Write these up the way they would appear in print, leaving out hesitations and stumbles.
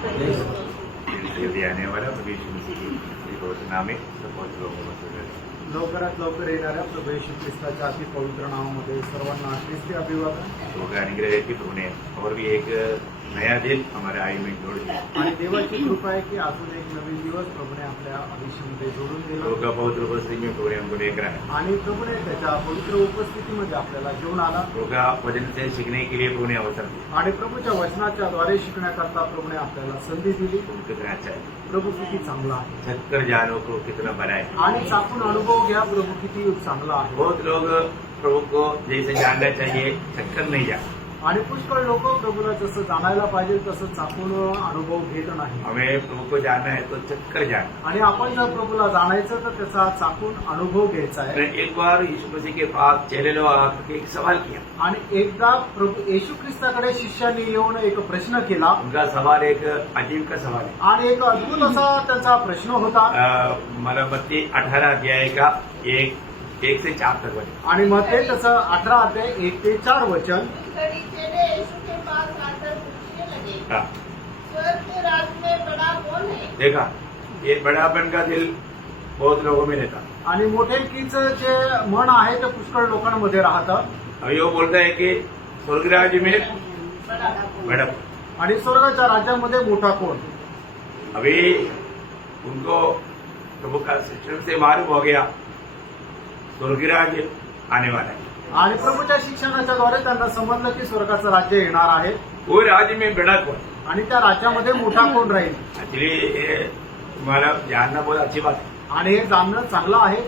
जल्दी आने वाला प्रभु यीशु मसीह के पवित्र नाम में सब पवित्र लोगों को लवकरात लवकर येणाऱ्या प्रभू येशू ख्रिस्ताच्या अति पवित्र नावामध्ये सर्वांना ख्रिस्ती अभिवादन. लोग अनुग्रह की प्रभु ने और भी एक नया दिन हमारे आयु में जोड़ दिया. आणि देवाची कृपा आहे की अजून एक नवीन दिवस प्रभूने आपल्या आयुष्यामध्ये जोडून दिला लोग का पवित्र उपस्थिति में प्रभु ने हमको देख रहा है. आणि प्रभूने त्याच्या पवित्र उपस्थितीमध्ये आपल्याला घेऊन आला लोग का वचन से सीखने के लिए प्रभु ने अवसर दिया. आणि प्रभूच्या वचनाच्या द्वारे शिकण्याकरता प्रभूने आपल्याला संधी दिली. कितना अच्छा है. प्रभू किती चांगला आहे चक्कर जानो को कितना बड़ा है. आणि चाकून अनुभव घ्या प्रभू किती चांगला आहे. बहुत लोग प्रभु को जैसे जानना चाहिए चक्कर नहीं जाते. आणि पुष्कळ लोक प्रभूला जसं जाणायला पाहिजे तसं चाकून अनुभव घेत नाही. हमें प्रभु को जानना है तो चक्कर जाना. आणि आपण जर प्रभूला जाणायचं तर त्याचा चाकून अनुभव घ्यायचा आहे. मैंने एक बार यीशु मसीह के पास चेले लोग आकर एक सवाल किया. आणि एकदा प्रभू येशू ख्रिस्ताकडे शिष्यांनी येऊन एक प्रश्न केला. उनका सवाल एक अजीब का सवाल है. आणि एक अद्भुत असा त्यांचा प्रश्न होता. मत्ती 18 अध्याय का 1 से 4 तक वचन. आणि मग ते त्याचं 18 अध्याय 1 ते 4 वचन. हाँ. स्वर्ग के राज्य में बड़ा कौन है? देखा ये बड़ापन का दिल बहुत लोगों में रहता. आणि मोठेकीचं जे मन आहे ते पुष्कळ लोकांमध्ये राहतं. अभी वो बोलता है कि स्वर्ग राज्य में बड़ापन. आणि स्वर्गाच्या राज्यामध्ये मोठा कोण. अभी उनको प्रभु का शिक्षण से मालूम हो गया स्वर्ग राज्य आने वाला है. आणि प्रभूच्या शिक्षणाच्या द्वारे त्यांना समजलं की स्वर्गाचं राज्य येणार आहे. वो राज्य में बड़ा कौन. आणि त्या राज्यामध्ये मोठा कोण राहील. एक्चुअली ये तुम्हारा जानना बहुत अच्छी बात है. आणि हे जाणणं चांगलं आहे.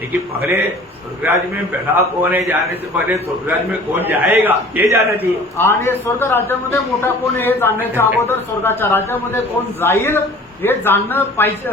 लेकिन पहले स्वर्गराज में बड़ा कौन है जानने से पहले स्वर्गराज में कौन जाएगा ये जानना चाहिए. आणि स्वर्ग राज्यामध्ये मोठा कोण आहे हे जाणण्याच्या अगोदर स्वर्गाच्या राज्यामध्ये कोण जाईल हे जाणणं पाहिजे.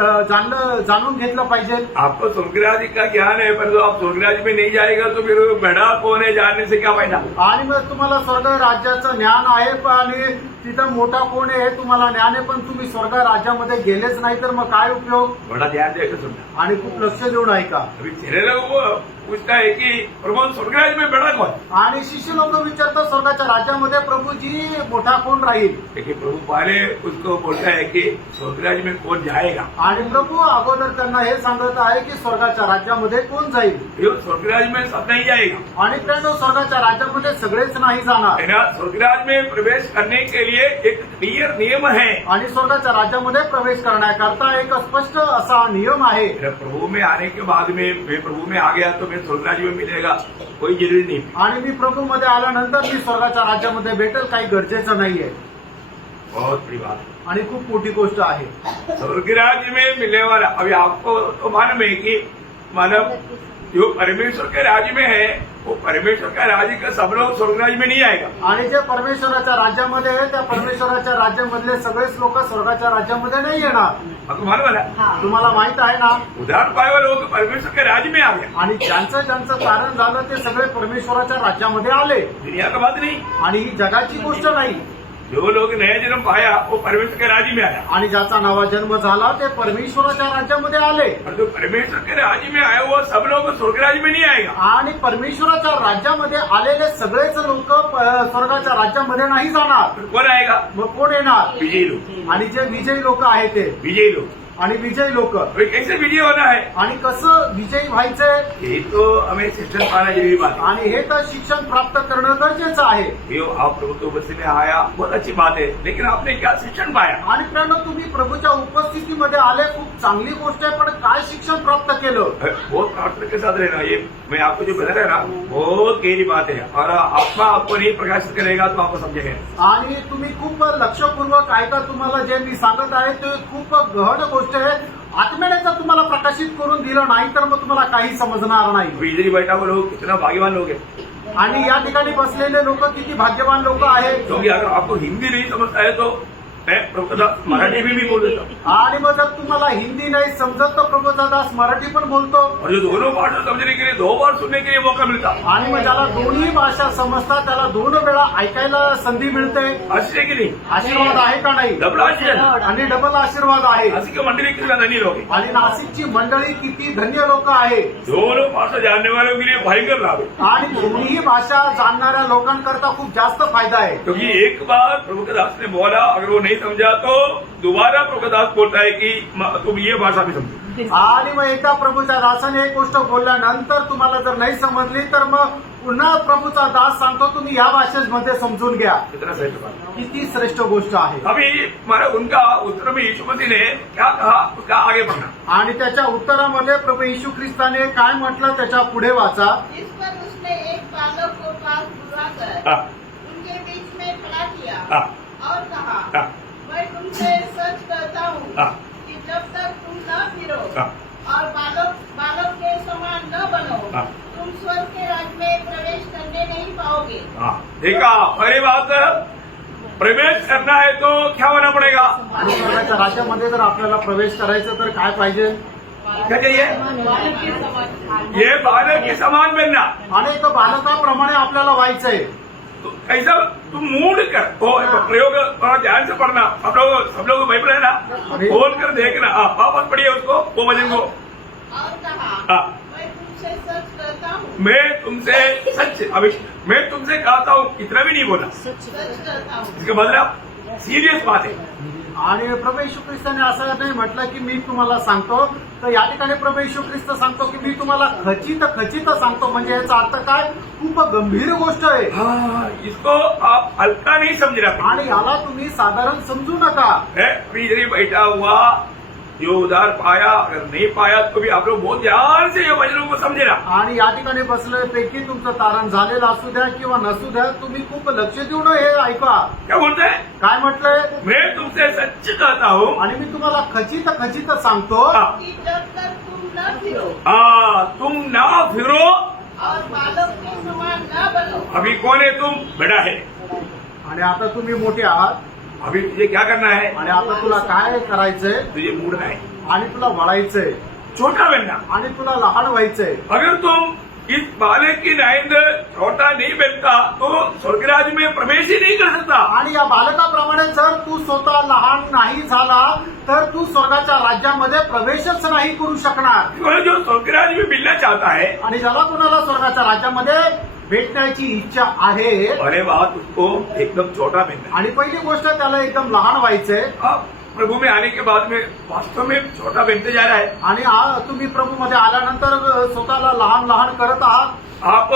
जाणून घेतलं पाहिजे. आपको स्वर्गराज का ज्ञान है परंतु आप स्वर्गराज में नहीं जाएगा तो फिर बड़ा कौन है जानने से क्या फायदा. आणि मग तुम्हाला स्वर्ग राज्याचं ज्ञान आहे आणि तिथं मोठा कोण आहे हे तुम्हाला ज्ञान आहे पण तुम्ही स्वर्ग राज्यामध्ये गेलेच नाही तर मग काय उपयोग. बड़ा ध्यान देकर सुनना. आणि खूप लक्ष देऊन ऐका. अभी चेले लोग पूछता है कि प्रभु स्वर्गराज में बड़ा कौन. आणि शिष्य लोक विचारतात स्वर्गाच्या राज्यामध्ये प्रभूजी मोठा कोण राहील. लेकिन प्रभु पहले उसको बोलता है कि स्वर्गराज में कौन जाएगा. आणि प्रभू अगोदर त्यांना हे सांगत आहे की स्वर्गाच्या राज्यामध्ये कोण जाईल. ये स्वर्गराज में सब नहीं जाएगा. आणि त्यानं स्वर्गाच्या राज्यामध्ये सगळेच नाही जाणार. है ना. स्वर्गराज में प्रवेश करने के लिए एक क्लियर नियम है. आणि स्वर्गाच्या राज्यामध्ये प्रवेश करण्याकरता एक स्पष्ट असा नियम आहे. प्रभु में आने के बाद में मैं प्रभु में आ गया तो मैं स्वर्गराज में मिलेगा कोई जरूरी नहीं. आणि मी प्रभूमध्ये आल्यानंतर मी स्वर्गाच्या राज्यामध्ये भेटेल काही गरजेचं नाहीये. बहुत बड़ी बात है. आणि खूप मोठी गोष्ट आहे. स्वर्गराज में मिलने वाला अभी आपको तो मालूम है कि मानव जो परमेश्वर के राज्य में है वो परमेश्वर का राज्य का सब लोग स्वर्गराज में नहीं आएगा. आणि जे परमेश्वराच्या राज्यामध्ये आहे त्या परमेश्वराच्या राज्यामधले सगळेच लोक स्वर्गाच्या राज्यामध्ये नाही येणार. आपको मालूम है. तुम्हाला माहित आहे ना. उदाहरण पाए हुए लोग परमेश्वर के राज्य में आ गए. आणि ज्यांचं ज्यांचं कारण झालं ते सगळे परमेश्वराच्या राज्यामध्ये आले. दुनिया का बात नहीं. आणि ही जगाची गोष्ट नाही. जो लोग नया जन्म पाया वो परमेश्वर के राज्य में आया. आणि ज्याचा नवा जन्म झाला ते परमेश्वराच्या राज्यामध्ये आले. और जो परमेश्वर के राज्य में आए वो सब लोग स्वर्गराज में नहीं आएगा. आणि परमेश्वराच्या राज्यामध्ये आलेले सगळेच लोक स्वर्गाच्या राज्यामध्ये नाही जाणार. फिर कौन आएगा. मग कोण येणार. विजयी लोग. आणि जे विजयी लोक आहेत ते विजयी लोग. आणि विजयी लोक. भाई कैसे विजयी होना है. आणि कसं विजयी व्हायचंय. यही तो हमें शिक्षण पाना जरूरी बात है. आणि हे तर शिक्षण प्राप्त करणं गरजेचं आहे. ये आप प्रभु के उपस्थिति में आया बहुत अच्छी बात है लेकिन आपने क्या शिक्षण पाया. आणि प्रणव तुम्ही प्रभूच्या उपस्थितीमध्ये आले खूप चांगली गोष्ट आहे पण काय शिक्षण प्राप्त केलं. बहुत प्रार्थना के साथ रहना. ये मैं आपको जो बता रहा ना बहुत गहरी बात है और आत्मा आपको नहीं प्रकाशित करेगा तो आपको समझेगा. आणि तुम्ही खूप लक्षपूर्वक ऐका. तुम्हाला जे मी सांगत आहे ते खूप गहन गोष्ट आहे. आत्म्याने जर तुम्हाला प्रकाशित करून दिलं नाही तर मग तुम्हाला काही समजणार नाही. इधर बैठा हुआ लोग कितना भाग्यवान लोग हैं. आणि या ठिकाणी बसलेले लोक किती भाग्यवान लोक आहेत. क्योंकि अगर आपको हिंदी नहीं समझता है तो मैं प्रभुदास मराठी में भी बोल देता हूँ. आणि मग जर तुम्हाला हिंदी नाही समजत तर प्रभुदास मराठी पण बोलतो. और जो दोनों भाषा समझने के लिए 2 बार सुनने के लिए मौका मिलता. आणि मग ज्याला दोन्ही भाषा समजतात त्याला 2 वेळा ऐकायला संधी मिळते. आश्चर्य की नहीं. आशीर्वाद आहे का नाही. डबल आश्चर्य. आणि डबल आशीर्वाद आहे. नासिक की मंडली कितना धनी लोग हैं. आणि नाशिकची मंडळी किती धन्य लोक आहे. दोनों भाषा जानने वालों के लिए भयंकर लाभ है. आणि दोन्ही भाषा जाणणाऱ्या लोकांकरता खूप जास्त फायदा आहे. क्योंकि एक बार प्रभु के दास ने बोला अगर वो नहीं नहीं समझा तो दोबारा प्रभुदास बोलता है कि तुम ये भाषा भी समझो. आणि मग एकदा प्रभूच्या दासाने एक गोष्ट बोलल्यानंतर तुम्हाला जर नाही समजली तर मग पुन्हा प्रभूचा दास सांगतो तुम्ही या भाषेमध्ये समजून घ्या. कितना श्रेष्ठ बात. किती श्रेष्ठ गोष्ट आहे. अभी हमारा उनका उत्तर में यीशु मसीह ने क्या कहा उसका आगे बढ़ना. आणि त्याच्या उत्तरामध्ये प्रभू येशू ख्रिस्ताने काय म्हटलं त्याच्या पुढे वाचा. इस पर उसने एक बालक को पास बुलाकर हाँ, उनके बीच में खड़ा किया हाँ, और कहा, हाँ, मैं तुमसे सच कहता हूँ हाँ, कि जब तक तुम न फिरो हाँ, और बालक के समान न बनो, हाँ. तुम स्वर्ग के राज्य में प्रवेश करने नहीं पाओगे. हाँ. देखा पहली बात, प्रवेश करना है तो क्या होना पड़ेगा. आणि स्वर्गाच्या राज्यामध्ये जर आपल्याला प्रवेश करायचं तर काय पाहिजे. क्या चाहिए. ये बालक के समान बनना. आणि एक बालकाप्रमाणे आपल्याला व्हायचंय. तो ऐसा तुम मूड कर वो प्रयोग थोड़ा ध्यान से पढ़ना. सब लोग बाइबल है ना, खोल कर देखना. वापस पढ़िए उसको, वो वचन को. और कहा, हाँ. मैं तुमसे सच कहता हूँ, मैं तुमसे सच, अभी मैं तुमसे कहता हूँ, इतना भी नहीं बोला. सच कहता हूँ. इसका मतलब सीरियस बात है. आणि प्रभू येशू ख्रिस्ताने असं नाही म्हटलं की मी तुम्हाला सांगतो. तर या ठिकाणी प्रभू येशू ख्रिस्त सांगतो की मी तुम्हाला खचित सांगतो. म्हणजे याचा अर्थ काय, खूप गंभीर गोष्ट आहे. हाँ, इसको आप हल्का नहीं समझ रहा. आणि याला तुम्ही साधारण समजू नका. अभी इधर ही बैठा हुआ जो उधार पाया, अगर नहीं पाया तो भी आप लोग बहुत ध्यान से ये वचनों को समझे ना. आणि या ठिकाणी बसलेल्यापैकी तुमचं तारण झालेलं असू द्या किंवा नसू द्या, तुम्ही खूप लक्ष देऊन हे ऐका. क्या बोलते हैं. काय म्हटलंय. मैं तुमसे सच कहता हूँ. आणि मी तुम्हाला खचित सांगतो हाँ, कि जब तक तुम न फिरो तुम ना फिरो. और बालक के समान न बनो. अभी कौन है तुम. बड़ा है. आणि आता तुम्ही मोठे आहात. अभी तुझे क्या करना है. आणि आता तुला काय करायचंय. तुझे मूडना है. आणि तुला वाढायचंय. छोटा बनना. आणि तुला लहान व्हायचंय. अगर तुम इस बालक की नाइंद छोटा नहीं बनता तो स्वर्गराज में प्रवेश ही नहीं कर सकता. आणि या बालकाप्रमाणे जर तू स्वतः लहान नाही झाला तर तू स्वर्गाच्या राज्यामध्ये प्रवेशच नाही करू शकणार. और जो स्वर्गराज में मिलना चाहता है, आणि ज्याला कोणाला स्वर्गाच्या राज्यामध्ये भेटण्याची इच्छा आहे, पहले बात उसको एकदम छोटा बनना. आणि पहिली गोष्ट त्याला एकदम लहान व्हायचंय. अब प्रभु में आने के बाद में वास्तव में छोटा बनते जा रहा है. आणि तुम्ही प्रभूमध्ये आल्यानंतर स्वतःला लहान करत आहात. आप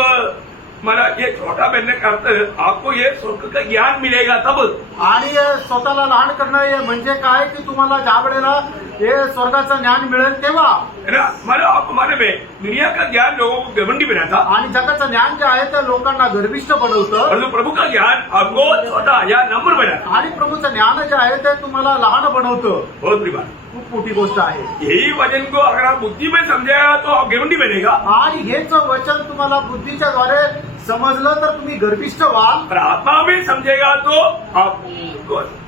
मला ये छोटा बनने का अर्थ आपको ये स्वर्ग का ज्ञान मिलेगा तब. आणि स्वतःला लहान करणं हे म्हणजे काय की तुम्हाला ज्या वेळेला हे स्वर्गाचं ज्ञान मिळेल तेव्हा. है ना. मला आपको मालूम है दुनिया का ज्ञान लोगों को घमंडी बनाता, आणि जगाचं ज्ञान जे आहे ते लोकांना गर्विष्ठ बनवतं. और जो प्रभु का ज्ञान आपको छोटा या नम्र बनाता. आणि प्रभूचं ज्ञान जे आहे ते तुम्हाला लहान बनवतं. बहुत बड़ी बात. खूप मोठी गोष्ट आहे. यही वचन को अगर आप बुद्धि में समझेगा तो आप घमंडी बनेगा. आणि हेच वचन तुम्हाला बुद्धीच्या द्वारे समजलं तर तुम्ही गर्विष्ठ व्हाल. और आत्मा में समझेगा तो आप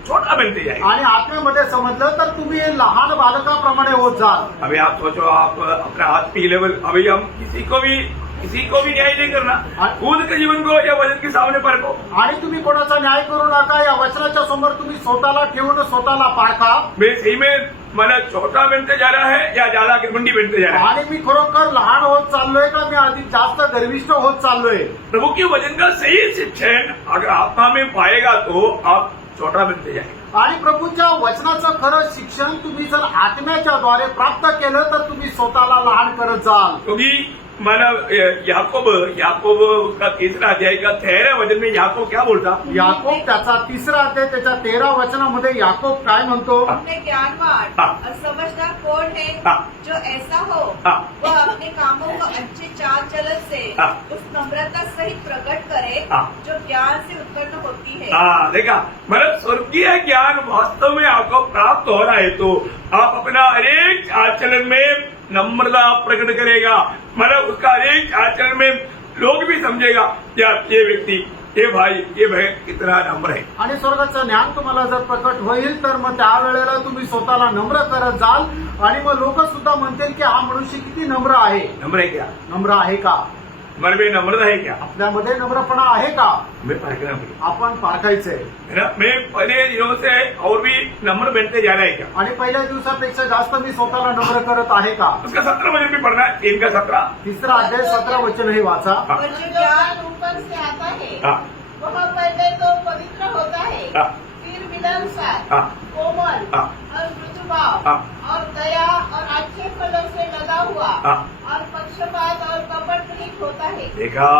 छोटा बनते जाएगा. आणि आत्म्यामध्ये समजलं तर तुम्ही लहान बालकाप्रमाणे होत जाल. अभी आप सोचो, आप अपना आत्मीय लेवल, अभी हम किसी को भी न्याय नहीं करना. खुद के जीवन को या वचन के सामने परखो. आणि तुम्ही कोणाचा न्याय करू नका. या वचनाच्या समोर तुम्ही स्वतःला ठेवून स्वतःला पारखा. मैं सही में मला छोटा बनते जा रहा है या ज्यादा घमंडी बनते जा रहा है. आणि मी खरोखर लहान होत चाललोय का मी अधिक जास्त गर्विष्ठ होत चाललोय. प्रभु के वचन का सही शिक्षण अगर आत्मा में पाएगा तो आप छोटा बनते जाएंगे. आणि प्रभूच्या वचनाचं खरं शिक्षण तुम्ही जर आत्म्याच्या द्वारे प्राप्त केलं तर तुम्ही स्वतःला लहान करत जाल. क्योंकि माना याकोब उसका 3 अध्याय का 13 वचन में याकोब क्या बोलता. याकोब त्याचा 3 अध्याय त्याच्या 13 वचनामध्ये याकोब काय म्हणतो. अपने ज्ञानवान हाँ. और समझदार कौन है हाँ. जो ऐसा हो हाँ. वह अपने कामों को अच्छे चाल चलन से हाँ. उस नम्रता सहित प्रकट करे हाँ. जो ज्ञान से उत्पन्न होती है. हाँ, देखा. मतलब स्वर्गीय ज्ञान वास्तव में आपको प्राप्त हो रहा है तो आप अपना हरेक आचरण में नम्रता प्रकट करेगा. मतलब उसका हरेक आचरण में लोग भी समझेगा कि ये व्यक्ति, ये भाई, ये बहन कितना नम्र है. आणि स्वर्गाचं ज्ञान तुम्हाला जर प्रकट होईल तर मग त्यावेळेला तुम्ही स्वतःला नम्र करत जाल. आणि मग लोक सुद्धा म्हणतील की हा मनुष्य किती नम्र आहे. नम्र है क्या. नम्र आहे का. मन में नम्रता है क्या. आपल्यामध्ये नम्रपणा आहे का. मैं परखना पड़ेगा. आपण पारखायचंय. है ना. मैं पहले दिनों से और भी नम्र बनते जा रहा है क्या. आणि पहिल्या दिवसापेक्षा जास्त मी स्वतःला नम्र करत आहे का. उसका 17 वचन भी पढ़ना है. 3 का 17. 3 अध्याय 17 वचन हे वाचा. और जो ज्ञान ऊपर से आता है हाँ. वह पहले तो पवित्र होता है, हाँ. फिर मिलनसार, हाँ। कोमल हाँ। और मृदुभाव हाँ। और दया और अच्छे फलों से लगा हुआ हाँ। और पक्षपात और कपट रहित होता है। देखा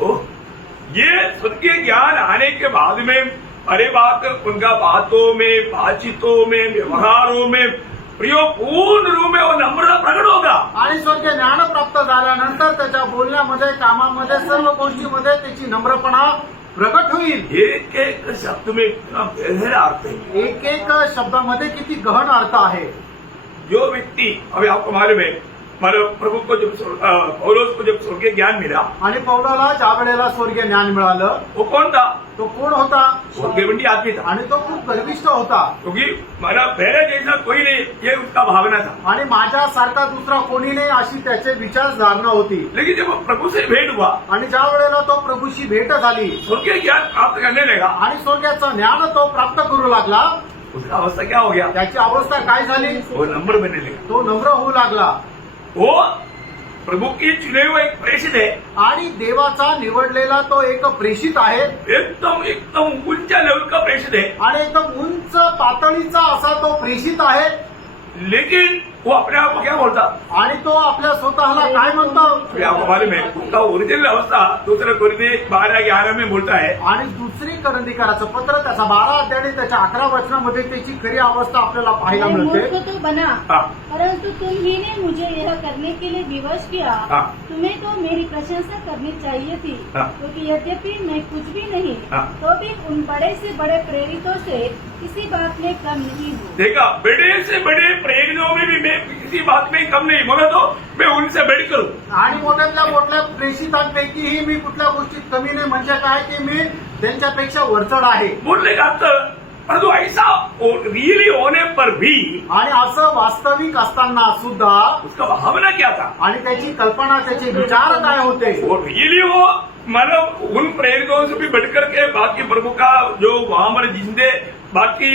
ओ ये स्वर्गीय ज्ञान आने के बाद में अरे बात उनका बातों में, बातचीतों में, व्यवहारों में प्रियो पूर्ण रूप में वो नम्रता प्रकट होगा. आणि स्वर्गीय ज्ञान प्राप्त झाल्यानंतर त्याच्या बोलण्यामध्ये, कामामध्ये, सर्व गोष्टीमध्ये त्याची नम्रपणा प्रकट होईल. एक एक शब्द में इतना गहरा अर्थ है. एक एक शब्दामध्ये किती गहन अर्थ आहे. जो व्यक्ति अभी आपको मालूम है मतलब प्रभु को जब पौलोस को जब स्वर्गीय ज्ञान मिला आणि पौलाला ज्या वेळेला स्वर्गीय ज्ञान मिळालं वो कौन था? तो कोण होता? स्वर्गीय आदमी था. आणि तो खूप गर्विष्ठ होता. क्योंकि मेरा मेरे जैसा कोई नहीं ये उसका भावना था. आणि माझ्यासारखा दुसरा कोणी नाही अशी त्याचे विचारधारणा होती. लेकिन जब वो प्रभु से भेंट हुआ आणि ज्या वेळेला तो प्रभूशी भेट झाली स्वर्गीय ज्ञान प्राप्त करने लगा आणि स्वर्गाचं ज्ञान तो प्राप्त करू लागला, उसका अवस्था क्या हो गया? त्याची अवस्था काय झाली? वो नंबर बनने लगा. तो नम्र होऊ लागला. वो प्रभु की चुने हुए एक प्रेषित है. आणि देवाचा निवडलेला तो एक प्रेषित आहे एकदम एकदम उंचा लेवल का प्रेषित है. आणि एकदम उंच पातळीचा असा तो प्रेषित आहे. लेकिन वो अपने आप को क्या बोलता? आणि तो आपल्या स्वतःला काय म्हणतो? अभी आपको मालूम है उसका ओरिजिनल अवस्था दूसरे कोरिन्थी 12:11 में बोलता है. आणि दुसरी करंदीकराचं पत्र त्याचा 12 अध्याय आणि त्याच्या 11 वचनामध्ये त्याची खरी अवस्था आपल्याला पाहायला मैं मिळते. मूर्ख तो बना, हाँ. परंतु तुम ही ने मुझे यह करने के लिए विवश किया. हाँ. तुम्हें तो मेरी प्रशंसा करनी चाहिए थी, हाँ. क्योंकि यद्यपि मैं कुछ भी नहीं, हाँ. तो भी उन बड़े से बड़े प्रेरितों से किसी बात में कम नहीं हूँ. देखा बड़े से बड़े प्रेरणों में भी मैं किसी बात में कम नहीं. मगर तो मैं उनसे बढ़ करूं. आणि मोठ्यातल्या मोठ्या प्रेषितांपैकीही मी कुठल्या गोष्टीत कमी नाही. म्हणजे काय की मी त्यांच्यापेक्षा वरचढ आहे. बोलने का अर्थ परंतु ऐसा रियली होने पर भी आणि असं वास्तविक असताना सुद्धा उसका भावना क्या था? आणि त्याची कल्पना, त्याचे विचार काय होते? वो रियली वो मतलब उन प्रेरितों से भी बढ़कर के बाकी प्रभु का जो वहां पर जिंदे बाकी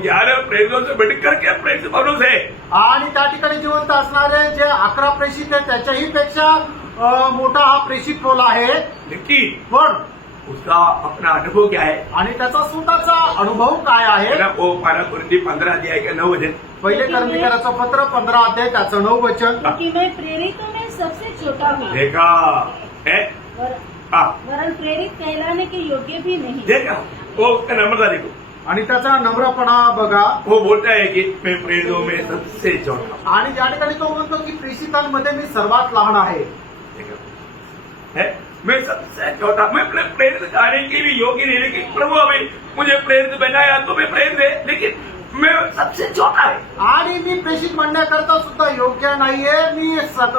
11 प्रेरितों से बढ़कर के प्रेरित पौलुस है. आणि त्या ठिकाणी जिवंत असणारे जे 11 प्रेषित आहेत त्याच्याही पेक्षा मोठा हा प्रेषित पौल आहे. लेकिन पण उसका अपना अनुभव क्या है? आणि त्याचा स्वतःचा अनुभव काय आहे? वो 12 कोरिन्थी 15:9 पहिले करंदीकराचं पत्र 15 अध्याय त्याचं 9 वचन. क्योंकि मैं प्रेरितों में सबसे छोटा हूँ, देखा है. हाँ. वरन प्रेरित कहलाने के योग्य भी नहीं. देखा वो उसका नम्रता देखो. आणि त्याचा नम्रपणा बघा. वो बोलता है कि मैं प्रेरितों में सबसे छोटा. आणि ज्या ठिकाणी तो म्हणतो की प्रेषितांमध्ये मी सर्वात लहान आहे. देखा है मैं सबसे छोटा. मैं प्रेरित करने के भी योग्य नहीं. लेकिन प्रभु अभी मुझे प्रेरित बनाया तो मैं प्रेरित है. लेकिन मैं सबसे छोटा है. आणि मी प्रेषित म्हणण्याकरता सुद्धा योग्य नाहीये. मी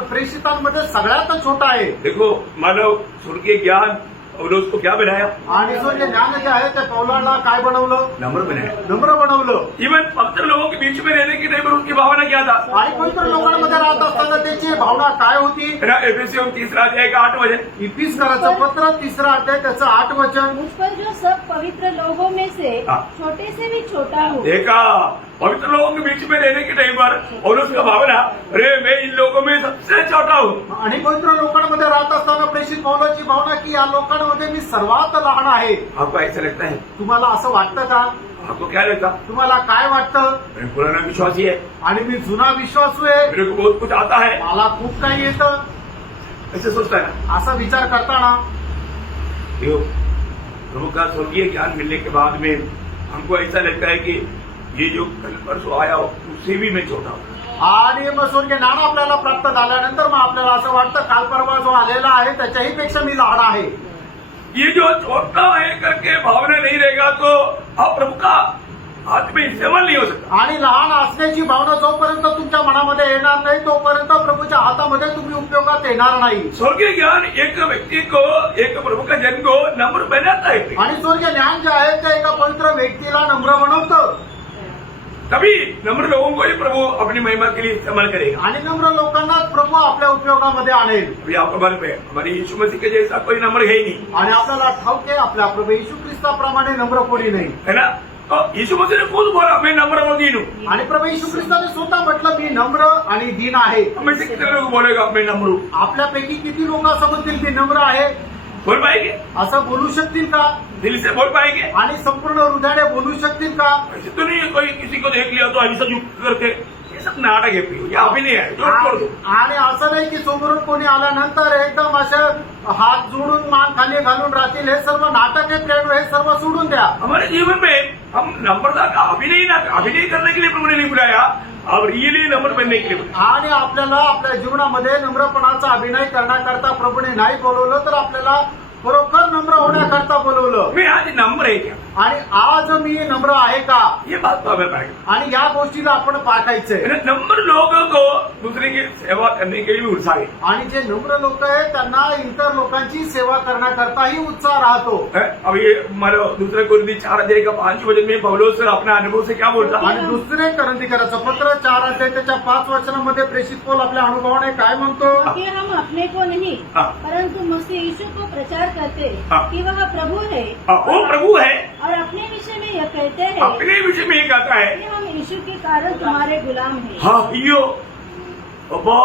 प्रेषितांमध्ये सगळ्यात छोटा आहे. देखो मानव स्वर्गीय ज्ञान और उसको क्या बनाया? आणि स्वर्गीय ज्ञान जे आहे ते पौलाला काय बनवलं? नम्र बनाया. नम्र बनवलं. इवन पवित्र लोगों के बीच में रहने की टाइम पर उनकी भावना क्या था? आणि पवित्र लोकांमध्ये राहत असताना त्याची भावना काय होती? एफएससी 3:8 इफिसकराचं पत्र 3 अध्याय त्याचं 8 वचन. मुझ पर जो सब पवित्र लोगों में से हाँ. छोटे से भी छोटा हूँ. देखा पवित्र लोगों के बीच में रहने के टाइम पर और उसका भावना अरे मैं इन लोगों में सबसे छोटा हूँ. आणि पवित्र लोकांमध्ये राहत असताना प्रेषित पौलाची भावना की या लोकांमध्ये मी सर्वात लहान आहे. आपको ऐसा लगता है? तुम्हाला असं वाटतं का? आपको क्या लगता? तुम्हाला काय वाटतं? मैं पुराना विश्वासी है. आणि मी जुना विश्वासू आहे. मेरे को बहुत कुछ आता है. मला खूप काही येतं ऐसे सोचता है ना. असा विचार करताना देखो प्रभु का स्वर्गीय ज्ञान मिलने के बाद में हमको ऐसा लगता है कि ये जो कल परसों आया उससे भी मैं छोटा हूँ. आणि मग स्वर्गीय ज्ञान आपल्याला प्राप्त झाल्यानंतर मग आपल्याला असं वाटतं काल परवा जो आलेला आहे त्याच्याही पेक्षा मी लहान आहे. ये जो छोटा है करके भावना नहीं रहेगा तो आप प्रभु का हाथ में इस्तेमाल नहीं हो सकता. आणि लहान असण्याची भावना जोपर्यंत तुमच्या मनामध्ये येणार नाही तोपर्यंत प्रभूच्या हातामध्ये तुम्ही उपयोगात येणार नाही. स्वर्गीय ज्ञान एक व्यक्ति को एक प्रभु का जन को नम्र बनाता है. आणि स्वर्गीय ज्ञान जे आहे ते एका पवित्र व्यक्तीला नम्र बनवतं. तभी नम्र लोगों को ही प्रभु अपनी महिमा के लिए इस्तेमाल करेगा. आणि नम्र लोकांना प्रभू आपल्या उपयोगामध्ये आणेल. अभी आपको मालूम है हमारे यीशु मसीह के जैसा कोई नम्र है ही नहीं. आणि आपल्याला ठाऊक आहे आपल्या प्रभू येशू ख्रिस्ताप्रमाणे नम्र कोणी नाही. है ना. तो यीशु मसीह ने खुद बोला मैं नम्र और दीन हूँ. आणि प्रभू येशू ख्रिस्ताने स्वतः म्हटलं मी नम्र आणि दीन आहे. हमें से कितने लोग बोलेगा मैं नम्र हूँ? आपल्यापैकी किती लोक असं म्हणतील मी नम्र आहे? बोल पाएंगे? असं बोलू शकतील का? दिल से बोल पाएंगे? आणि संपूर्ण हृदयाने बोलू शकतील का? ऐसे तो नहीं है कोई किसी को देख लिया तो ऐसा युक्त करके, ये सब नाटक है प्रियो, ये अभिनय है, जोर छोड़ दो. आणि असं नाही की समोरून कोणी आल्यानंतर एकदम असं हात जोडून मान खाली घालून राहतील. हे सर्व नाटक आहे प्रेम, हे सर्व सोडून द्या. हमारे जीवन में हम नम्रता का अभिनय करने के लिए प्रभु ने नहीं बुलाया, अब रियली नम्र बनने के लिए बुलाया. आणि आपल्याला आपल्या जीवनामध्ये नम्रपणाचा अभिनय करण्याकरता प्रभूने नाही बोलवलं, तर आपल्याला बरोबर नम्र होण्याकरता बोलवलं. मैं आज नम्र है क्या? आणि आज मी नम्र आहे का? ये बात तो हमें पाएगा. आणि या गोष्टीला आपण पाठायचंय. नम्र लोगों को दूसरे की सेवा करने के लिए भी उत्साह है. आणि जे नम्र लोक आहेत त्यांना इतर लोकांची सेवा करण्याकरताही उत्साह राहतो. अब ये मला दूसरे कोरिन्थी 4:5 वचन में पौलुस अपने अनुभव से क्या बोलता? आणि दुसरे करंथीकराचं पत्र 4:5 वचनामध्ये प्रेषित पौल आपल्या अनुभवाने काय म्हणतो? कि हम अपने को नहीं हाँ। परंतु मसीह यीशु को प्रचार करते हाँ। कि वह प्रभु है वो प्रभु है. और अपने विषय में यह कहते हैं अपने विषय में ये कहता है, कि हम यीशु के कारण तुम्हारे गुलाम हैं. हाँ यो अब्बा,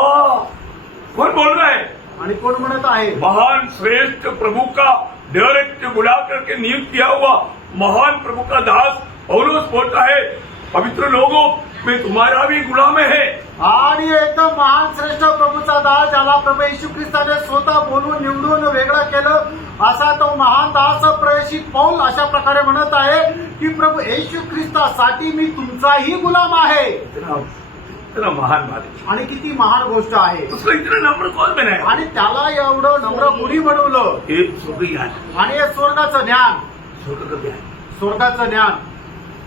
कौन बोल रहा है? आणि कोण म्हणत आहे? महान श्रेष्ठ प्रभु का डायरेक्ट बुला करके नियुक्त किया हुआ महान प्रभु का दास पौलुस बोलता है, पवित्र लोगों मैं तुम्हारा भी गुलाम है. आणि एकदम महान श्रेष्ठ प्रभूचा दास, ज्याला प्रभू येशू ख्रिस्ताने स्वतः बोलून निवडून वेगळं केलं, असा तो महान दास प्रेषित पौल अशा प्रकारे म्हणत आहे की प्रभू येशू ख्रिस्तासाठी मी तुमचाही गुलाम आहे. इतना महान बात है. आणि किती महान गोष्ट आहे. उसको इतना नम्र कौन बनाया? आणि त्याला एवढं नम्र कुणी बनवलं? ये स्वर्गीय ज्ञान, आणि हे स्वर्गाचं ज्ञान, स्वर्ग का ज्ञान. स्वर्गाचं ज्ञान.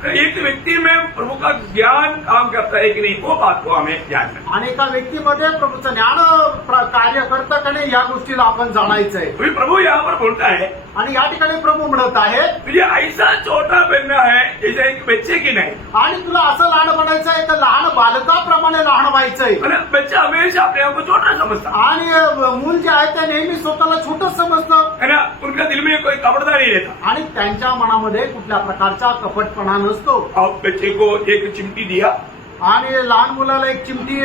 एक व्यक्ति में प्रभु का ज्ञान काम करता है कि नहीं, वो बात को हमें जानना है. आणि एका व्यक्तीमध्ये प्रभूचं ज्ञान कार्य करतं का नाही, या गोष्टीला आपण जाणायचंय. अभी प्रभु यहाँ पर बोलता है, आणि या ठिकाणी प्रभू म्हणत आहे तुझे ऐसा छोटा बनना है जैसे एक बच्चे की नहीं. आणि तुला असं लहान बनायचं एक लहान बालकाप्रमाणे लहान व्हायचंय. और बच्चा हमेशा अपने आप को छोटा समझता आणि मूल जे आहे ते नेहमी स्वतःला छोटं समजतं. है ना. उनका दिल में कोई कपड़दार नहीं रहता. आणि त्यांच्या मनामध्ये कुठल्या प्रकारचा कपटपणा नसतो. आप बच्चे को एक चिमटी दिया, आणि लहान मुलाला एक चिमटी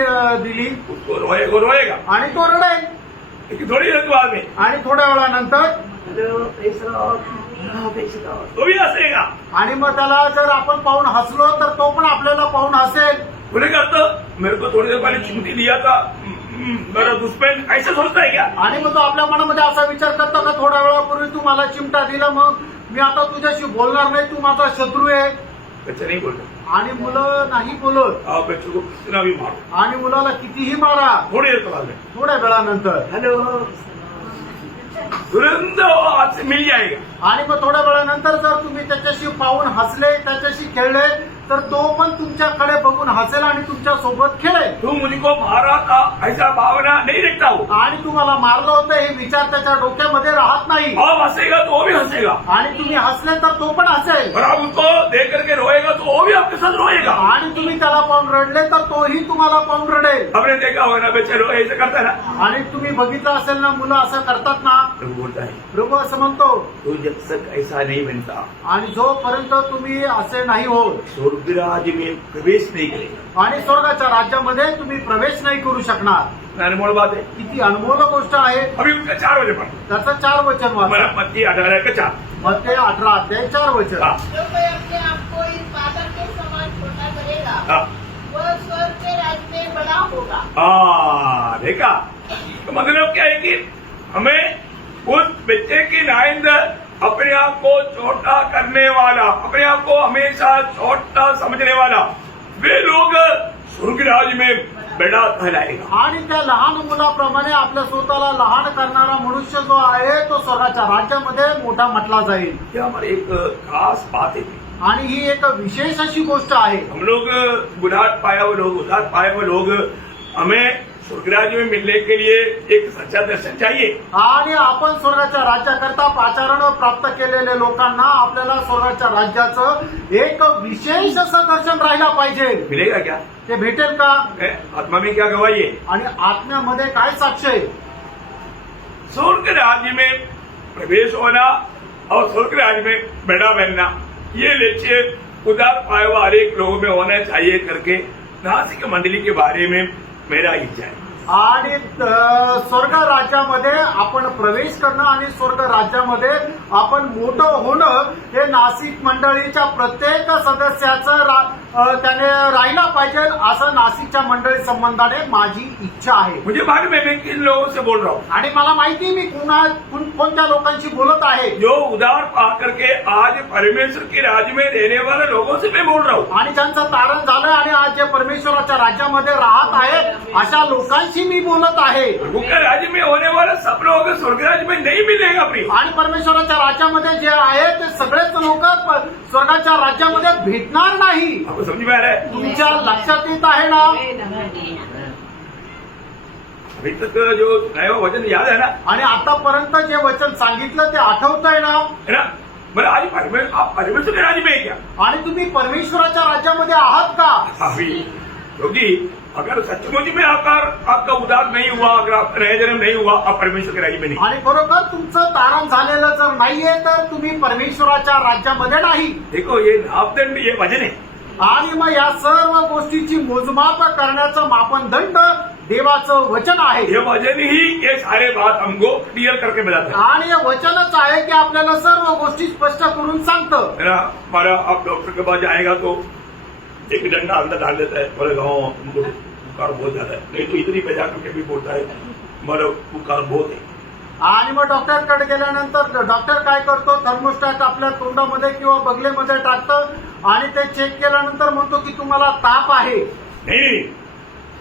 दिली उसको रोएगा आणि तो रडेल. लेकिन थोड़ी देर बाद में आणि थोड्या वेळानंतर तो भी हंसेगा. आणि मग त्याला जर आपण पाहून हसलो तर तो पण आपल्याला पाहून हसेल. बोले करता मेरे को थोड़ी देर पहले चिमटी दिया था, मेरा दुश्मन ऐसा सोचता है क्या? आणि मग तो आपल्या मनामध्ये असा विचार करतो का थोड्या वेळापूर्वी तू मला चिमटा दिला, मग मी आता तुझ्याशी बोलणार नाही, तू माझा शत्रू आहे. बच्चा नहीं बोलता. आणि मुलं नाही बोलत. आप बच्चों को कितना भी मारो, आणि मुलाला कितीही मारा, थोड़ी देर बाद में थोड्या वेळानंतर हेलो तुरंत वो आपसे मिल जाएगा. आणि मग थोड्या वेळानंतर जर तुम्ही त्याच्याशी पाहून हसले, त्याच्याशी खेळले, तर तो पण तुमच्याकडे बघून हसेल आणि तुमच्या सोबत खेळेल. तू मुझको मारा था ऐसा भावना नहीं रखता हो. आणि तुम्हाला मारलं होतं हे विचार त्याच्या डोक्यामध्ये राहत नाही. आप हंसेगा तो वो भी हंसेगा. आणि तुम्ही हसले तर तो पण हसेल. और आप उसको देख करके रोएगा तो वो भी आपके साथ रोएगा. आणि तुम्ही त्याला पाहून रडले तर तोही तुम्हाला पाहून रडेल. हमने देखा होगा ना बच्चे लोग ऐसे करता है ना. आणि तुम्ही बघितलं असेल ना, मुलं असं करतात ना. प्रभु बोलता है प्रभू असं म्हणतो, तू जब तक ऐसा नहीं बनता आणि जोपर्यंत तुम्ही असे नाही होत स्वर्गराज में प्रवेश नहीं करेगा. आणि स्वर्गाच्या राज्यामध्ये तुम्ही प्रवेश नाही करू शकणार. अनमोल बात है. किती अनमोल गोष्ट आहे. अभी उसका 4 बजे पढ़. त्याचं 4 वचन वाचा. मत्ती 18:4. मत्ते 18:4 वचन. हाँ. जो कोई अपने आप को इस बालक के समान छोटा करेगा, हाँ. वह स्वर्ग के राज्य में बड़ा होगा. हाँ, देखा. तो मतलब क्या है कि हमें उस बच्चे की नाइंद अपने आप को छोटा करने वाला, अपने आप को हमेशा छोटा समझने वाला, वे लोग स्वर्ग राज में बड़ा कहलाएगा. आणि त्या लहान मुलाप्रमाणे आपल्या स्वतःला लहान करणारा मनुष्य जो आहे तो स्वर्गाच्या राज्यामध्ये मोठा म्हटला जाईल. ये हमारी एक खास बात है. आणि ही एक विशेष अशी गोष्ट आहे. हम लोग बुढ़ाट पाया हुए लोग, उदार पाए हुए लोग, हमें स्वर्गराज में मिलने के लिए एक सच्चा दर्शन चाहिए. आणि आपण स्वर्गाच्या राज्याकरता पाचारण प्राप्त केलेले लोकांना आपल्याला स्वर्गाच्या राज्याचं एक विशेष असं दर्शन राहिला पाहिजे. मिलेगा क्या? ते भेटेल का? आत्मा में क्या गवाही है? आणि आत्म्यामध्ये काय साक्ष आहे? स्वर्ग राज्य में प्रवेश होना और स्वर्ग राज्य में बड़ा बनना, ये लक्ष्य उदार पाए हुए हर एक लोगों में होना चाहिए करके नासिक मंडली के बारे में मेरा इच्छा है. आणि स्वर्ग राज्यामध्ये आपण प्रवेश करणं आणि स्वर्ग राज्यामध्ये आपण मोठं होणं हे नाशिक मंडळीच्या प्रत्येक सदस्याचं त्याने राहिला पाहिजे असं नाशिकच्या मंडळी संबंधाने माझी इच्छा आहे. मुझे मालूम है मैं किन लोगों से बोल रहा हूँ आणि मला माहिती मी कोणत्या लोकांशी बोलत आहे. जो उधार पा करके आज परमेश्वर के राज्य में रहने वाले लोगों से मैं बोल रहा हूँ. आणि ज्यांचं तारण झालं आणि आज जे परमेश्वराच्या राज्यामध्ये राहत आहे अशा लोकांशी मी बोलत आहे. प्रभु के राज्य में होने वाले सब लोग स्वर्ग राज्य में नहीं मिलेगा प्रिय. आणि परमेश्वराच्या राज्यामध्ये जे आहे ते सगळेच लोक स्वर्गाच्या राज्यामध्ये भेटणार नाही. आपको समझ में आ रहा है? तुमच्या लक्षात येत आहे ना. अभी तक जो नया वचन याद है ना, आणि आतापर्यंत जे वचन सांगितलं ते आठवत आहे ना. है ना? मतलब आज आप परमेश्वर के राज्य में है क्या? आणि तुम्ही परमेश्वराच्या राज्यामध्ये आहात का. अभी क्योंकि अगर सचमुच में आकर आपका उद्धार नहीं हुआ, अगर आपका नया जन्म नहीं हुआ, आप परमेश्वर के राज्य में नहीं. आणि बरोबर तुमचं तारण झालेलं जर नाहीये तर तुम्ही परमेश्वराच्या राज्यामध्ये नाही. देखो ये नापदंड ये वचन है. आणि मग या सर्व गोष्टीची मोजमाप करण्याचं मापनदंड देवाचं वचन आहे. ये वचन ही ये सारे बात हमको क्लियर करके बताता है. आणि हे वचनच आहे की आपल्याला सर्व गोष्टी स्पष्ट करून सांगतं. है ना? हमारा आप डॉक्टर के पास जाएगा तो एक डंडा अंदर डाल देता है, बोले गाँव तुमको बुखार बहुत ज्यादा है, नहीं तो इतनी पैसा करके भी बोलता है हमारा बुखार बहुत है. आणि मग डॉक्टरकडे गेल्यानंतर डॉक्टर काय करतो, थर्मोस्टॅट आपल्या तोंडामध्ये किंवा बगलेमध्ये टाकतं आणि ते चेक केल्यानंतर म्हणतो की तुम्हाला ताप आहे. नहीं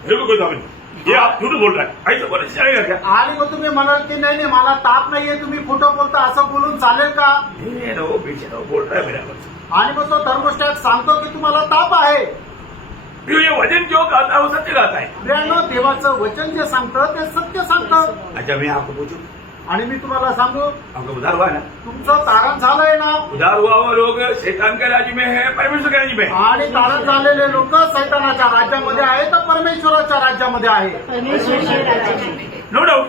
बिल्कुल कोई नहीं, ये आप झूठ बोल रहा है, ऐसा बोलने से चलेगा क्या? आणि मग तुम्ही म्हणाल की नाही नाही मला ताप नाहीये, तुम्ही खोटं बोलता असं बोलून चालेल का. नहीं ना, वो पीछे ना, वो बोल रहा है मेरा बच्चा. आणि मग तो थर्मोस्टॅट सांगतो की तुम्हाला ताप आहे. ये वचन जो कहता है वो सत्य कहता है. प्रियांनो, देवाचं वचन जे सांगतं ते सत्य सांगतं. अच्छा मैं आपको पूछूं, आणि मी तुम्हाला सांगू, आपका उधार हुआ है ना? तुमचं तारण झालंय ना. उधार हुआ वो लोग शैतान के राज्य में है, परमेश्वर के राज्य में है. आणि तारण झालेले लोक सैतानाच्या राज्यामध्ये आहेत तर परमेश्वराच्या राज्यामध्ये आहे. परमेश्वराच्या राज्यामध्ये. No doubt.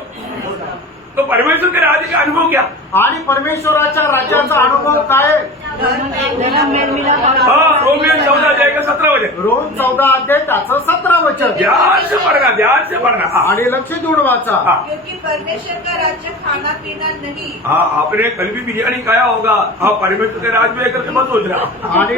तो परमेश्वर के राज्य का अनुभव क्या? आणि परमेश्वराच्या राज्याचा अनुभव काय. हाँ, रोमियो 14 अध्याय का 17 वचन. रोम 14 अध्याय त्याचं 17 वचन. ध्यान से पढ़ना, ध्यान से पढ़ना. हाँ. आणि लक्ष देऊन वाचा. हाँ. क्योंकि परमेश्वर का राज्य खाना पीना नहीं. हाँ, आपने कल भी बिरयानी खाया होगा. हाँ, परमेश्वर के राज्य में करके मत सोच रहा. आणि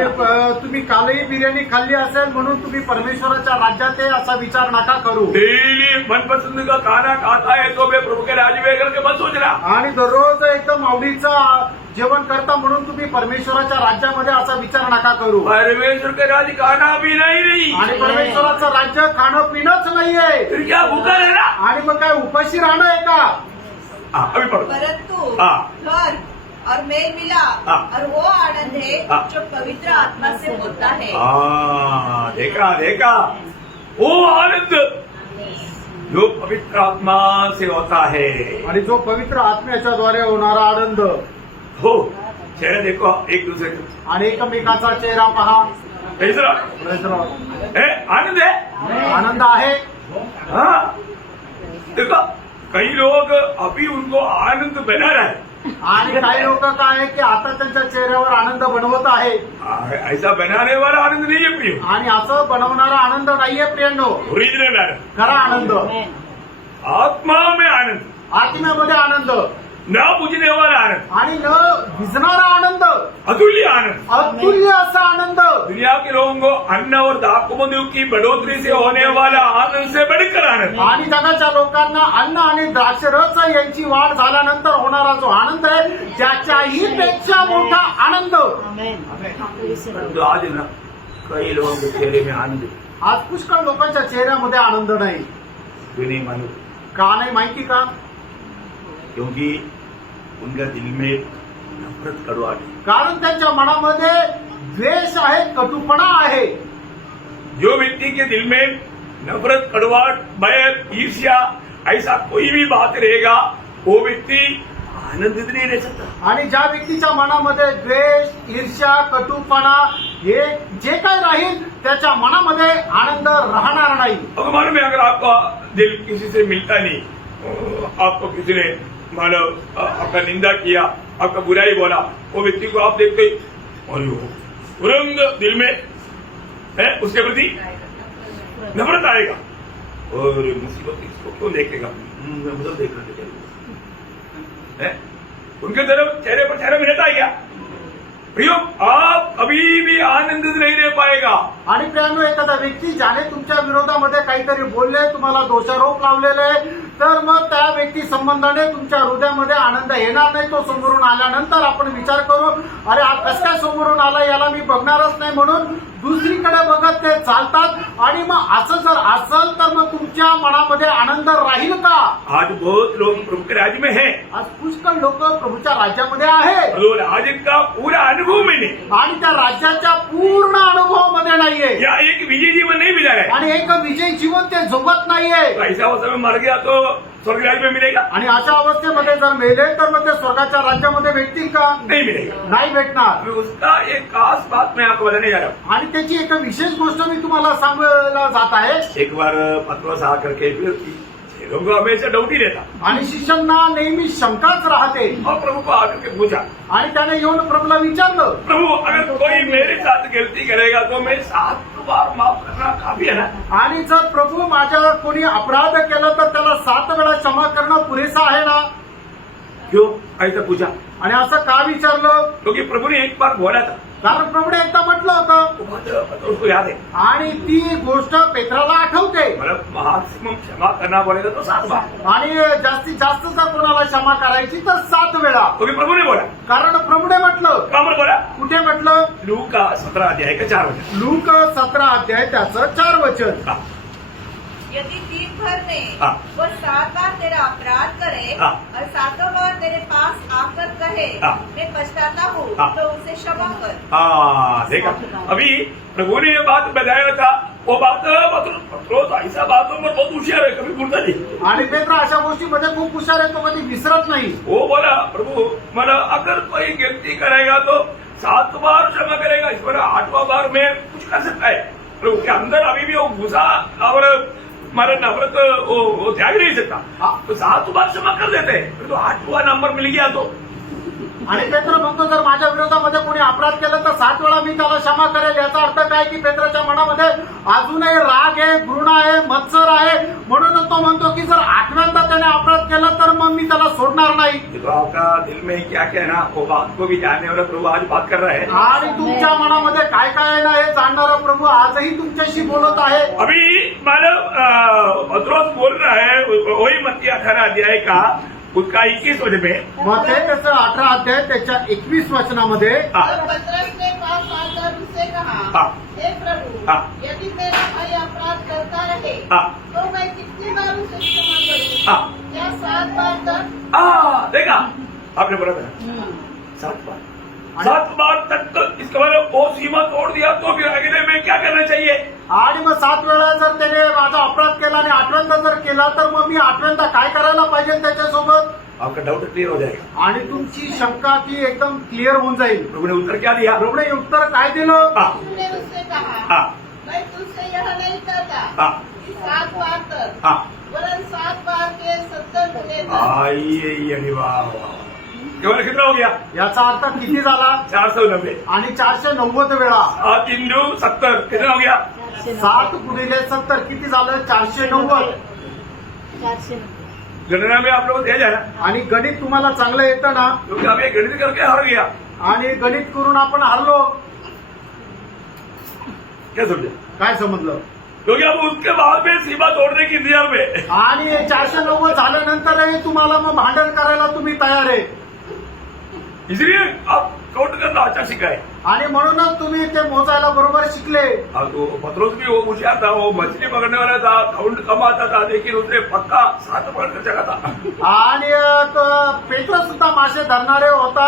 तुम्ही कालही बिर्याणी खाल्ली असेल म्हणून तुम्ही परमेश्वराच्या राज्यात आहे असा विचार नका करू. डेली मनपसंद का खाना खाता है तो मैं प्रभु के राज्य में करके मत सोच रहा. आणि दररोज एकदम आवडीचं जेवण करता म्हणून तुम्ही परमेश्वराच्या राज्यामध्ये असा विचार नका करू. परमेश्वर के राज्य खाना भी नहीं. आणि परमेश्वराचं राज्य खाणं पिणंच नाहीये. फिर क्या भूखा रहना? आणि मग काय उपाशी राहणं आहे का. हाँ, अभी पढ़ो. परंतु हाँ. घर और मेल मिलाप हाँ. और वो आनंद है हाँ. जो पवित्र आत्मा से होता है. हाँ, देखा देखा, वो आनंद जो पवित्र आत्मा से होता है. आणि जो पवित्र आत्म्याच्या द्वारे होणारा आनंद. हो, चेहरा देखो एक दूसरे का. आणि एकमेकाचा चेहरा पहा. तीसरा आनंद है. आनंद आहे. हाँ, देखो कई लोग अभी उनको आनंद बना रहा है. आणि काही लोक काय आहे की आता त्यांच्या चेहऱ्यावर आनंद बनवत आहे. ऐसा बनाने वाला आनंद नहीं है प्रिय. आणि असं बनवणारा आनंद नाहीये प्रियांनो. ओरिजिनल आनंद, खरा आनंद, आत्मा में आनंद, आत्म्यामध्ये आनंद, न बुझने वाला आनंद, आणि न भिजणारा आनंद, अतुल्य आनंद. अतुल्य असा आनंद. दुनिया के लोगों को अन्न और दाखमधु की बढ़ोतरी से होने वाला आनंद से बढ़कर आनंद. आणि जगाच्या लोकांना अन्न आणि द्राक्षरस यांची वाढ झाल्यानंतर होणारा जो आनंद आहे त्याच्याही पेक्षा मोठा आनंद. परंतु आज ना कई लोगों के चेहरे में आनंद है. आज पुष्कळ लोकांच्या चेहऱ्यामध्ये आनंद नाही. क्यों नहीं मालूम? का नाही माहिती का. क्योंकि उनका दिल में नफरत कड़वाहट है. कारण त्यांच्या मनामध्ये द्वेष आहे, कटुपणा आहे. जो व्यक्ति के दिल में नफरत, कड़वाहट, बैर, ईर्ष्या ऐसा कोई भी बात रहेगा वो व्यक्ति आनंदित नहीं रह सकता. आणि ज्या व्यक्तीच्या मनामध्ये द्वेष, ईर्ष्या, कटुपणा हे जे काही राहील त्याच्या मनामध्ये आनंद राहणार नाही. अब मालूम है अगर आपका दिल किसी से मिलता नहीं, आपको किसी ने मानो आपका निंदा किया, आपका बुराई बोला, वो व्यक्ति को आप देखते ही तुरंत दिल में है उसके प्रति नफरत आएगा. और मुसीबत इसको क्यों देखेगा? मुझे देखना चाहिए। उनके तरफ चेहरे पर चेहरा मिलता है क्या? प्रियो, आप कभी भी आनंदित नहीं रह पाएगा। आणि प्रियानो, एखादा व्यक्ती ज्याने तुमच्या विरोधामध्ये काहीतरी बोलले, तुम्हाला दोषारोप लावलेले, तर मग त्या व्यक्ती संबंधाने तुमच्या हृदयामध्ये आनंद येणार नाही. तो समोरून आल्यानंतर आपण विचार करू, अरे हा कसं काय समोरून आला, याला मी बघणारच नाही, म्हणून दुसरीकडे बघत ते चालतात. आणि मग असं जर असेल तर मग तुमच्या मनामध्ये आनंद राहील का? आज बहुत लोग प्रभु के राज्य में हैं आज पुष्कळ लोक प्रभूच्या राज्यामध्ये आहे और राज्य का पूरा अनुभव में नहीं, आणि त्या राज्याच्या पूर्ण अनुभवामध्ये नाहीये, या एक विजय जीवन नहीं मिला है। आणि एक विजय जीवन ते जगत नाहीये. तो ऐसा अवस्था में मर गया तो स्वर्ग राज्य में मिलेगा? आणि अशा अवस्थेमध्ये जर मेले तर मग ते स्वर्गाच्या राज्यामध्ये भेटतील का? नहीं मिलेगा। नाही भेटणार. अभी उसका एक खास बात मैं आपको बताने जा रहा हूँ। आणि त्याची एक विशेष गोष्ट मी तुम्हाला सांगायला जात आहे. एक बार पत्रोस आकर के फिर चेलों को हमेशा डाउट ही रहता, आणि शिष्यांना नेहमी शंकाच राहते. और प्रभु को आकर के पूछा, आणि त्याने येऊन प्रभूला विचारलं, प्रभु अगर कोई मेरे साथ गलती करेगा तो मैं 7 बार माफ करना काफी है ना? आणि जर प्रभू माझ्यावर कोणी अपराध केला तर त्याला 7 वेळा क्षमा करणं पुरेसं आहे ना? क्यों ऐसा पूछा? आणि असं का विचारलं? क्योंकि प्रभु ने एक बार बोला था, कारण प्रभूने एकदा म्हटलं होतं, वो बात पत्रोस को याद है, आणि ती गोष्ट पेत्राला आठवते. मतलब मैक्सिमम क्षमा करना पड़ेगा तो 7 बार। आणि जास्तीत जास्त जर कोणाला क्षमा करायची तर 7 वेळा. क्योंकि प्रभु ने बोला, कारण प्रभूने म्हटलं. कामर बोला, कुठे म्हटलं? लूका 17 अध्याय का 4 वचन। लूक 17 अध्याय त्याचं 4 वचन. हाँ, यदि दिन भर में हाँ। वो 7 बार तेरा अपराध करे हाँ। और 7 बार तेरे पास आकर कहे हाँ। मैं पछताता हूँ, हाँ। तो उसे क्षमा कर। हाँ, देखा, अभी प्रभु ने ये बात बताया था, वो बात पत्रोस ऐसा बातों में बहुत होशियार है, कभी भूलता नहीं। आणि पेत्र अशा गोष्टीमध्ये खूप हुशार आहे, तो कधी विसरत नाही. वो बोला, प्रभु मतलब अगर कोई गलती करेगा तो 7 बार क्षमा करेगा, इस पर 8वां बार में कुछ कर सकता है। प्रभु के अंदर अभी भी वो गुस्सा और हमारा नफरत वो त्याग नहीं सकता, तो 7 बार क्षमा कर देते हैं, तो 8वां नंबर मिल गया तो आणि पेत्र म्हणतो, जर माझ्या विरोधामध्ये कोणी अपराध केला तर 7 वेळा मी त्याला क्षमा करेल. याचा अर्थ काय की पेत्राच्या मनामध्ये अजूनही राग आहे, घृण आहे, मत्सर आहे, म्हणून तो म्हणतो की जर 8व्यांदा त्याने अपराध केला तर मग मी त्याला सोडणार नाही. तो आपका दिल में क्या कहना, वो बात को भी जानने वाला प्रभु आज बात कर रहा है। आणि तुमच्या मनामध्ये काय काय आहे ना हे जाणणारा प्रभू आजही तुमच्याशी बोलत आहे. अभी मानव पत्रोस बोल रहा है, वही मत्ती 18 अध्याय का उसका 21 वचन में, मग ते त्याचं 18 अध्याय त्याच्या 21 वचनामध्ये, तब पतरस ने पास आकर उससे कहा, हाँ। हे प्रभु, हाँ। यदि मेरा भाई अपराध करता रहे हाँ। तो मैं कितनी बार उसे क्षमा करूं? हाँ। क्या 7 बार तक? देखा आपने बोला था 7 बार, 7 बार तक तो इसका मतलब वो सीमा तोड़ दिया, तो फिर अगले में क्या करना चाहिए? आणि मग 7 वेळा जर त्याने माझा अपराध केला आणि 8व्यांदा जर केला तर मग मी 8व्यांदा काय करायला पाहिजे त्याच्यासोबत? आपका डाउट क्लियर हो जाएगा। आणि तुमची शंका ती एकदम क्लिअर होऊन जाईल. प्रभु ने उत्तर क्या दिया? प्रभूने उत्तर काय दिलं? हाँ, उसने उससे कहा, हाँ, मैं तुझसे यह नहीं कहता हाँ, कि 7 बार तक, हाँ। वरन 7 बार के 70 गुणे तक। आइए अरे वाह, केवल कितना हो गया? याचा अर्थ किती झाला? 490 आणि 490 वेळा. 7 इंटू 70 कितना हो गया? 7 गुणिले 70 किती झालं? 490. 490. गणना में आप लोग तेज है ना, आणि गणित तुम्हाला चांगलं येतं ना? क्योंकि अब ये गणित करके हार गया। आणि गणित करून आपण हरलो. क्या समझे? काय समजलं? क्योंकि अब उसके बाद में सीमा तोड़ने की इंतजार में, आणि 490 झाल्यानंतरही तुम्हाला मग भांडण करायला तुम्ही तयार आहे. इसलिए आप काउंट करना अच्छा सीखा है। आणि म्हणूनच तुम्ही ते मोजायला बरोबर शिकले. अब तो पत्रोस भी वो होशियार था, वो मछली पकड़ने वाला था, काउंट कम आता था, लेकिन उसने पक्का 7 पकड़ कर चला था। आणि पेत्र सुद्धा मासे धरणारे होता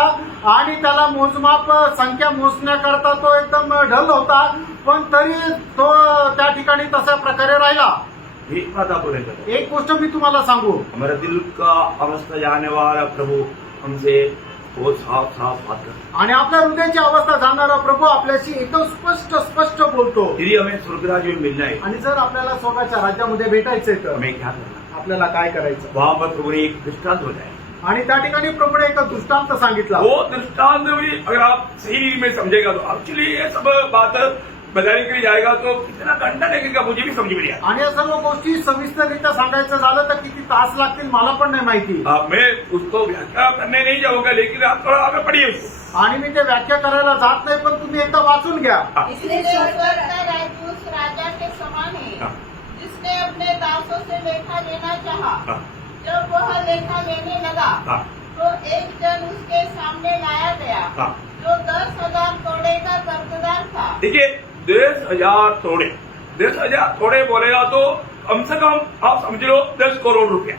आणि त्याला मोजमाप संख्या मोजण्याकरता तो एकदम ढल होता, पण तरी तो त्या ठिकाणी तशा प्रकारे राहिला. एक बात आपको नहीं पता, एक गोष्ट मी तुम्हाला सांगू, हमारा दिल का अवस्था जानने वाला प्रभु हमसे बहुत साफ साफ बात करता आणि आपल्या हृदयाची अवस्था जाणणारा प्रभू आपल्याशी एकदम स्पष्ट बोलतो. है। यदि हमें स्वर्ग राज्य में मिलना है, आणि जर आपल्याला स्वर्गाच्या राज्यामध्ये भेटायचंय तर हमें क्या करना? आपल्याला काय करायचं? वहां पर प्रभु ने एक दृष्टांत बताया। आणि त्या ठिकाणी प्रभूने एक दृष्टांत सांगितला. वो दृष्टांत भी अगर आप सही में समझेगा तो एक्चुअली ये सब बात बताने के लिए जाएगा तो कितना घंटा लगेगा मुझे भी समझ में नहीं आया। आणि या सर्व गोष्टी सविस्तररित्या सांगायचं झालं तर किती तास लागतील मला पण नाही माहिती. मैं उसको व्याख्या करने नहीं जाऊंगा, लेकिन आप थोड़ा आगे पढ़िए उसको। आणि मी ते व्याख्या करायला जात नाही, पण तुम्ही एकदा वाचून घ्या. इसलिए स्वर्ग का राज्य उस राजा के समान है हाँ। जिसने अपने दासों से लेखा लेना चाहा। हाँ। जब वह लेखा लेने लगा हाँ। तो एक जन उसके सामने लाया गया हाँ। जो 10,000 तोड़े का कर्जदार था। देखिए 10,000 तोड़े, 10,000 तोड़े बोलेगा तो कम से कम आप समझ लो 10 करोड़ रुपया।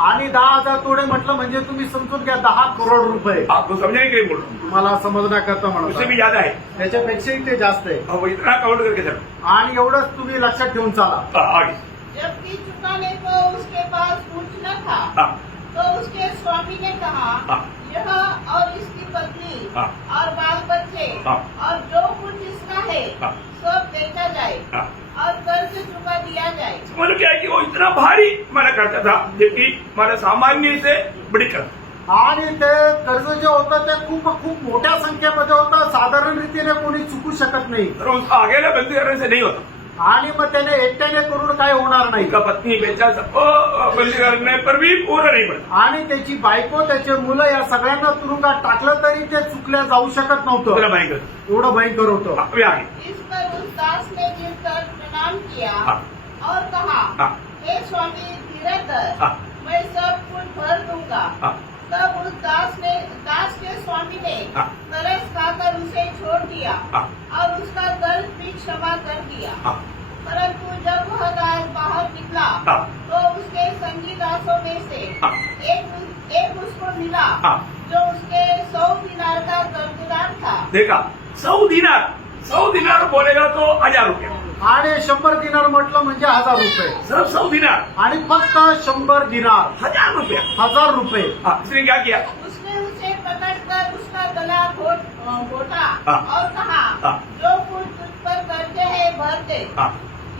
आणि 10,000 तोडे म्हटलं म्हणजे तुम्ही समजून घ्या 10 करोड रुपये. आपको समझने के लिए बोल रहा हूँ, तुम्हाला समजण्याकरता उससे भी म्हणून ज्यादा है। त्याच्यापेक्षाही ते जास्त आहे. अब इतना काउंट करके चलो। आणि एवढंच तुम्ही लक्षात ठेवून चाला. आगे। जबकि चुकाने को उसके पास कुछ न था हाँ। तो उसके स्वामी ने कहा हाँ। यह और इसकी पत्नी हाँ। और बाल बच्चे हाँ। और जो कुछ इसका है हाँ। सब बेचा जाए हाँ। और कर्ज चुका दिया जाए। मतलब क्या है कि वो इतना भारी माना करता था, जबकि माना सामान्य से बड़ी करता। आणि ते कर्ज जे होतं ते खूप खूप मोठ्या संख्येमध्ये होतं. साधारण रीतीने कोणी चुकू शकत नाही. तर उसका अकेले बंदी करने से नहीं होता। आणि मग त्याने एकट्याने करून काय होणार नाही. उसका पत्नी बेचा सबको बंदी करने पर भी पूरा नहीं पड़ता। आणि त्याची बायको त्याचे मुलं या सगळ्यांना तुरुंगात टाकलं तरी ते चुकल्या जाऊ शकत उतना नव्हतं. भयंकर। एवढं भयंकर होतं. अभी आगे। इस पर उस दास ने गिरकर प्रणाम किया हाँ। और कहा हाँ। हे स्वामी धीरज धर, हाँ। मैं सब कुछ भर दूंगा। हाँ। तब उस दास के स्वामी ने हाँ। तरस खाकर उसे छोड़ दिया हाँ। और उसका कर्ज भी क्षमा कर दिया। हाँ। परंतु जब वह दास बाहर निकला हाँ। तो उसके संगी दासों में से हाँ। एक उसको मिला हाँ। जो उसके 100 दिनार का कर्जदार था। देखा 100 दिनार बोलेगा तो 1,000 रुपया। आणि 100 दिनार म्हटलं म्हणजे 1,000 रुपये. सिर्फ 100 दिनार, आणि फक्त 100 दिनार 1,000 रुपया। 1,000 रुपये. हाँ, इसने क्या किया? उसने उसे पकड़कर उसका गला घोटा हाँ। और कहा हाँ। जो कुछ तुझ पर कर्जे है भर दे। हाँ।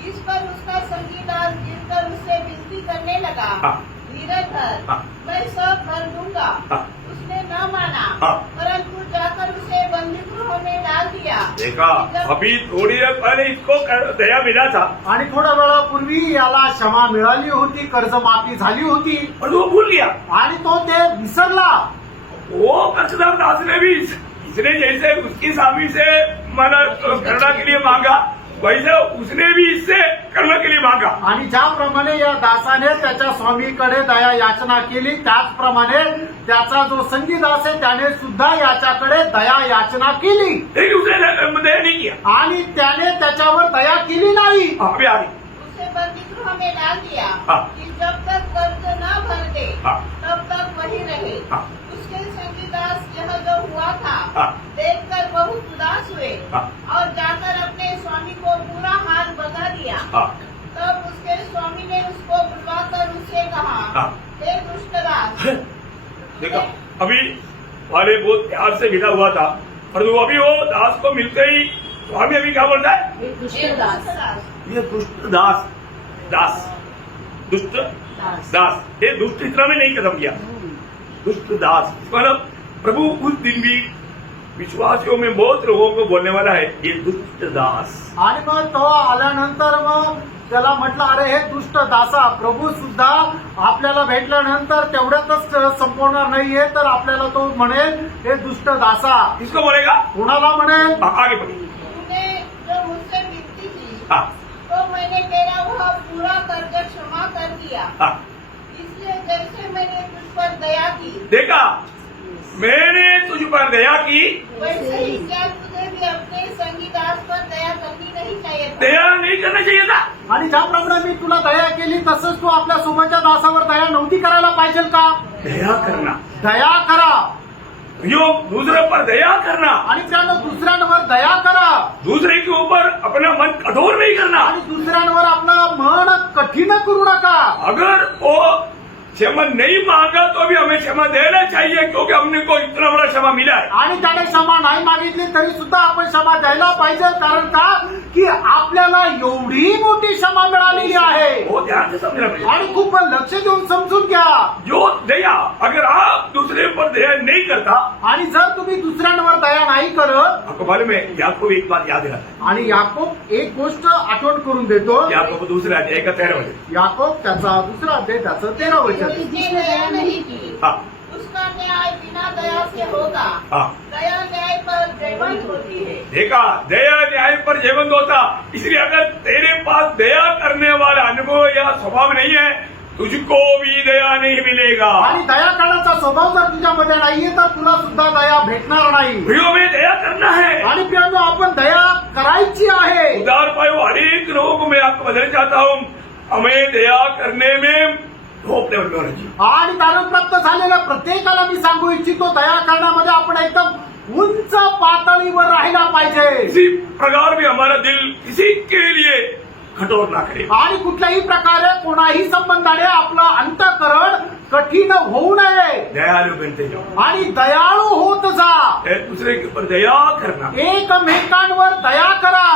इस पर उसका संगी दास गिरकर उससे विनती करने लगा हाँ। धीरज धर, हाँ। मैं सब भर दूंगा। हाँ। उसने न माना, हाँ। परंतु जाकर उसे बंदी गृह में डाल दिया। देखा, अभी थोड़ी देर पहले इसको दया मिला था आणि थोड्या वेळापूर्वी याला क्षमा मिळाली होती, कर्जमाफी झाली होती, और वो भूल गया। आणि तो ते विसरला. वो कर्जदार दास ने भी इसने जैसे उसकी स्वामी से माना करना के लिए मांगा, वैसे उसने भी इससे करने के लिए मांगा। आणि ज्याप्रमाणे या दासाने त्याच्या स्वामीकडे दया याचना केली, त्याचप्रमाणे त्याचा जो संगी दास आहे त्याने सुद्धा याच्याकडे दया याचना केली. लेकिन उसने दया नहीं किया। आणि त्याने त्याच्यावर दया केली नाही. अभी आगे। उसे बंदी गृह में डाल दिया हाँ। कि जब तक कर्ज न भर दे हाँ। तब तक वही रहे। हाँ। उसके संगी दास यह जो हुआ था हाँ। देखकर बहुत उदास हुए हाँ। और जाकर अपने स्वामी को पूरा हाल बता दिया। हाँ। तब उसके स्वामी ने उसको बुलवाकर उससे कहा हाँ। हे दुष्ट दास, देखा, अभी वाले बहुत प्यार से विदा हुआ था, और वो अभी वो दास को मिलते ही स्वामी अभी क्या बोलता है? हे दुष्ट दास। ये दुष्ट दास, दास, दुष्ट दास। ये दुष्ट इतना में नहीं खत्म किया, दुष्ट दास मतलब प्रभु उस दिन भी विश्वासियों में बहुत लोगों को बोलने वाला है, ये दुष्ट दास। आणि मग तो आल्यानंतर मग त्याला म्हटलं, अरे हे दुष्ट दासा. प्रभू सुद्धा आपल्याला भेटल्यानंतर तेवढ्यातच संपवणार नाहीये, तर आपल्याला तो म्हणेल हे दुष्ट दासा. किसको बोलेगा? कोणाला म्हणेल? आगे बढ़िए। तूने जो मुझसे विनती की हाँ। तो मैंने तेरा वह पूरा कर्ज क्षमा कर दिया। हाँ। इसलिए जैसे मैंने तुझ पर दया की देखा, मैंने तुझ पर दया की, वैसे ही क्या तुझे भी अपने संगी दास पर दया करनी नहीं चाहिए था? दया नहीं करना चाहिए था। आणि ज्याप्रमाणे मी तुला दया केली तसंच तू आपल्या सोबतच्या दासावर दया नव्हती करायला पाहिजे का? दया करना, दया करा यो दूसरे पर दया करना, आणि त्यानं दुसऱ्यांवर दया करा, दूसरे के ऊपर अपना मन कठोर नहीं करना। आणि दुसऱ्यांवर आपलं मन कठीण करू नका. अगर वो क्षमा नहीं मांगा तो भी हमें क्षमा देना चाहिए, क्योंकि हमने को इतना बड़ा क्षमा मिला है। आणि त्याने क्षमा नाही मागितली तरी सुद्धा आपण क्षमा द्यायला पाहिजे. कारण का की आपल्याला एवढी मोठी क्षमा मिळालेली आहे वो ध्यान से समझना पड़ेगा। आणि खूप लक्ष देऊन समजून घ्या जो दया, अगर आप दूसरे पर दया नहीं करता, आणि जर तुम्ही दुसऱ्यांवर दया नाही करत आपको मालूम है याकूब एक बात याद दिलाता आणि याकोब एक गोष्ट आठवण करून देतो है। याकूब दूसरे अध्याय का 13 वचन। याकोब त्याचा दुसरा अध्याय त्याचं 13 वचन जिसने दया नहीं की हाँ उसका न्याय बिना दया से होगा। हाँ, दया न्याय पर जयवंत होती है। देखा, दया न्याय पर जीवंत होता। इसलिए अगर तेरे पास दया करने वाला अनुभव या स्वभाव नहीं है, तुझको भी दया नहीं मिलेगा। आणि दया करण्याचा स्वभाव जर तुझ्यामध्ये नाहीये तर तुला सुद्धा दया भेटणार नाही प्रियो में दया करना है। आणि प्रियांनो आपण दया करायची आहे उदार पायो हर एक लोगों को मैं आपको बदलना चाहता हूँ, हमें दया करने में होप लेवल होना चाहिए। आणि तारण प्राप्त झालेल्या प्रत्येकाला मी सांगू इच्छितो दया करण्यामध्ये आपण एकदम उंच पातळीवर राहिला पाहिजे इसी प्रकार भी हमारा दिल किसी के लिए कठोर ना करे। आणि कुठल्याही प्रकारे कोणाही संबंधाने आपलं अंतःकरण कठीण होऊ नये दयालु बनते जाओ, आणि दयाळू होत जा एक दूसरे के ऊपर दया करना। एकमेकांवर दया करा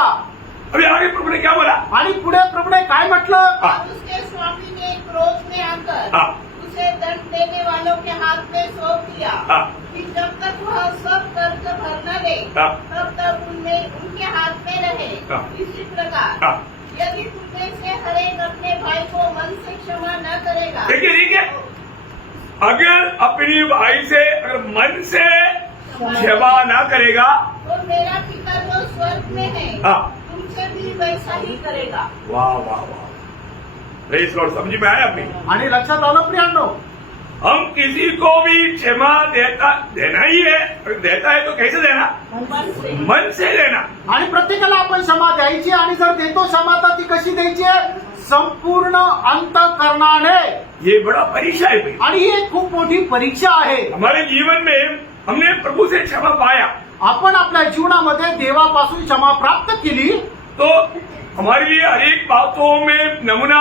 अभी आगे प्रभु ने क्या बोला? आणि पुढे प्रभूने काय म्हटलं और उसके स्वामी ने क्रोध में आकर हाँ। उसे दंड देने वालों के हाथ में सौंप दिया हाँ। कि जब तक वह सब कर्ज भर न दे हाँ। तब तक उनमें उनके हाथ में रहे। हाँ। इसी प्रकार हाँ। यदि तुमने से हर एक अपने भाई को मन से क्षमा न करेगा देखिए, अगर अपनी भाई से अगर मन से क्षमा ना करेगा, तो मेरा पिता जो स्वर्ग में है हाँ। तुमसे भी वैसा ही करेगा। वाह वाह वाह, प्रेज़ लॉर्ड, समझ में आया अपनी? आणि लक्षात आलं प्रियांनो हम किसी को भी क्षमा देना ही है। अगर देता है तो कैसे देना? मन से। मन से देना। आणि प्रत्येकाला आपण क्षमा द्यायची आणि जर देतो क्षमा तर ती कशी द्यायची संपूर्ण अंतःकरणाने ये बड़ा परीक्षा है भाई। आणि ही एक खूप मोठी परीक्षा आहे हमारे जीवन में हमने प्रभु से क्षमा पाया आपण आपल्या जीवनामध्ये देवापासून क्षमा प्राप्त केली तो हमारे लिए हर एक बातों में नमूना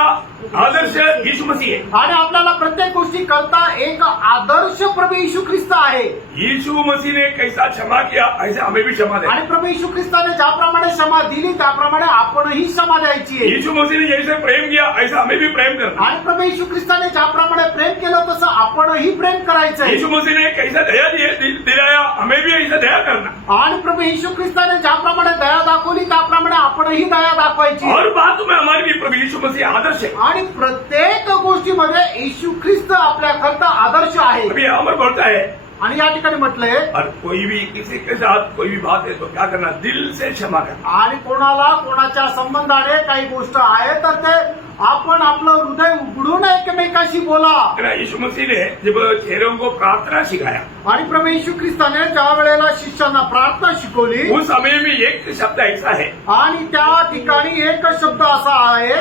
आदर्श यीशु मसीह है। आणि आपल्याला प्रत्येक गोष्टी करता एक आदर्श प्रभू येशू ख्रिस्त आहे यीशु मसीह ने कैसा क्षमा किया ऐसे हमें भी क्षमा देना। आणि प्रभू येशू ख्रिस्ताने ज्याप्रमाणे क्षमा दिली त्याप्रमाणे आपणही क्षमा द्यायची आहे यीशु मसीह ने जैसे प्रेम किया ऐसा हमें भी प्रेम करना। आणि प्रभू येशू ख्रिस्ताने ज्याप्रमाणे प्रेम केलं तसं आपणही प्रेम करायचं यीशु मसीह ने कैसा दया दिलाया हमें भी ऐसा दया करना। आणि प्रभू येशू ख्रिस्ताने ज्याप्रमाणे दया दाखवली त्याप्रमाणे आपणही दया दाखवायची हर बात में हमारे लिए प्रभु यीशु मसीह आदर्श है। आणि प्रत्येक गोष्टीमध्ये येशू ख्रिस्त आपल्याकरता आदर्श आहे अभी अमर बोलता है, आणि या ठिकाणी म्हटलंय और कोई भी किसी के साथ कोई भी बात है तो क्या करना? दिल से क्षमा करना। आणि कोणाला कोणाच्या संबंधाने काही गोष्ट आहे तर ते आपण आपलं हृदय उघडून एकमेकाशी बोला ना, यीशु मसीह ने जब चेहरों को प्रार्थना सिखाया आणि प्रभू येशू ख्रिस्ताने ज्या वेळेला शिष्यांना प्रार्थना शिकवली उस समय में एक शब्द ऐसा है, आणि त्या ठिकाणी एक शब्द असा आहे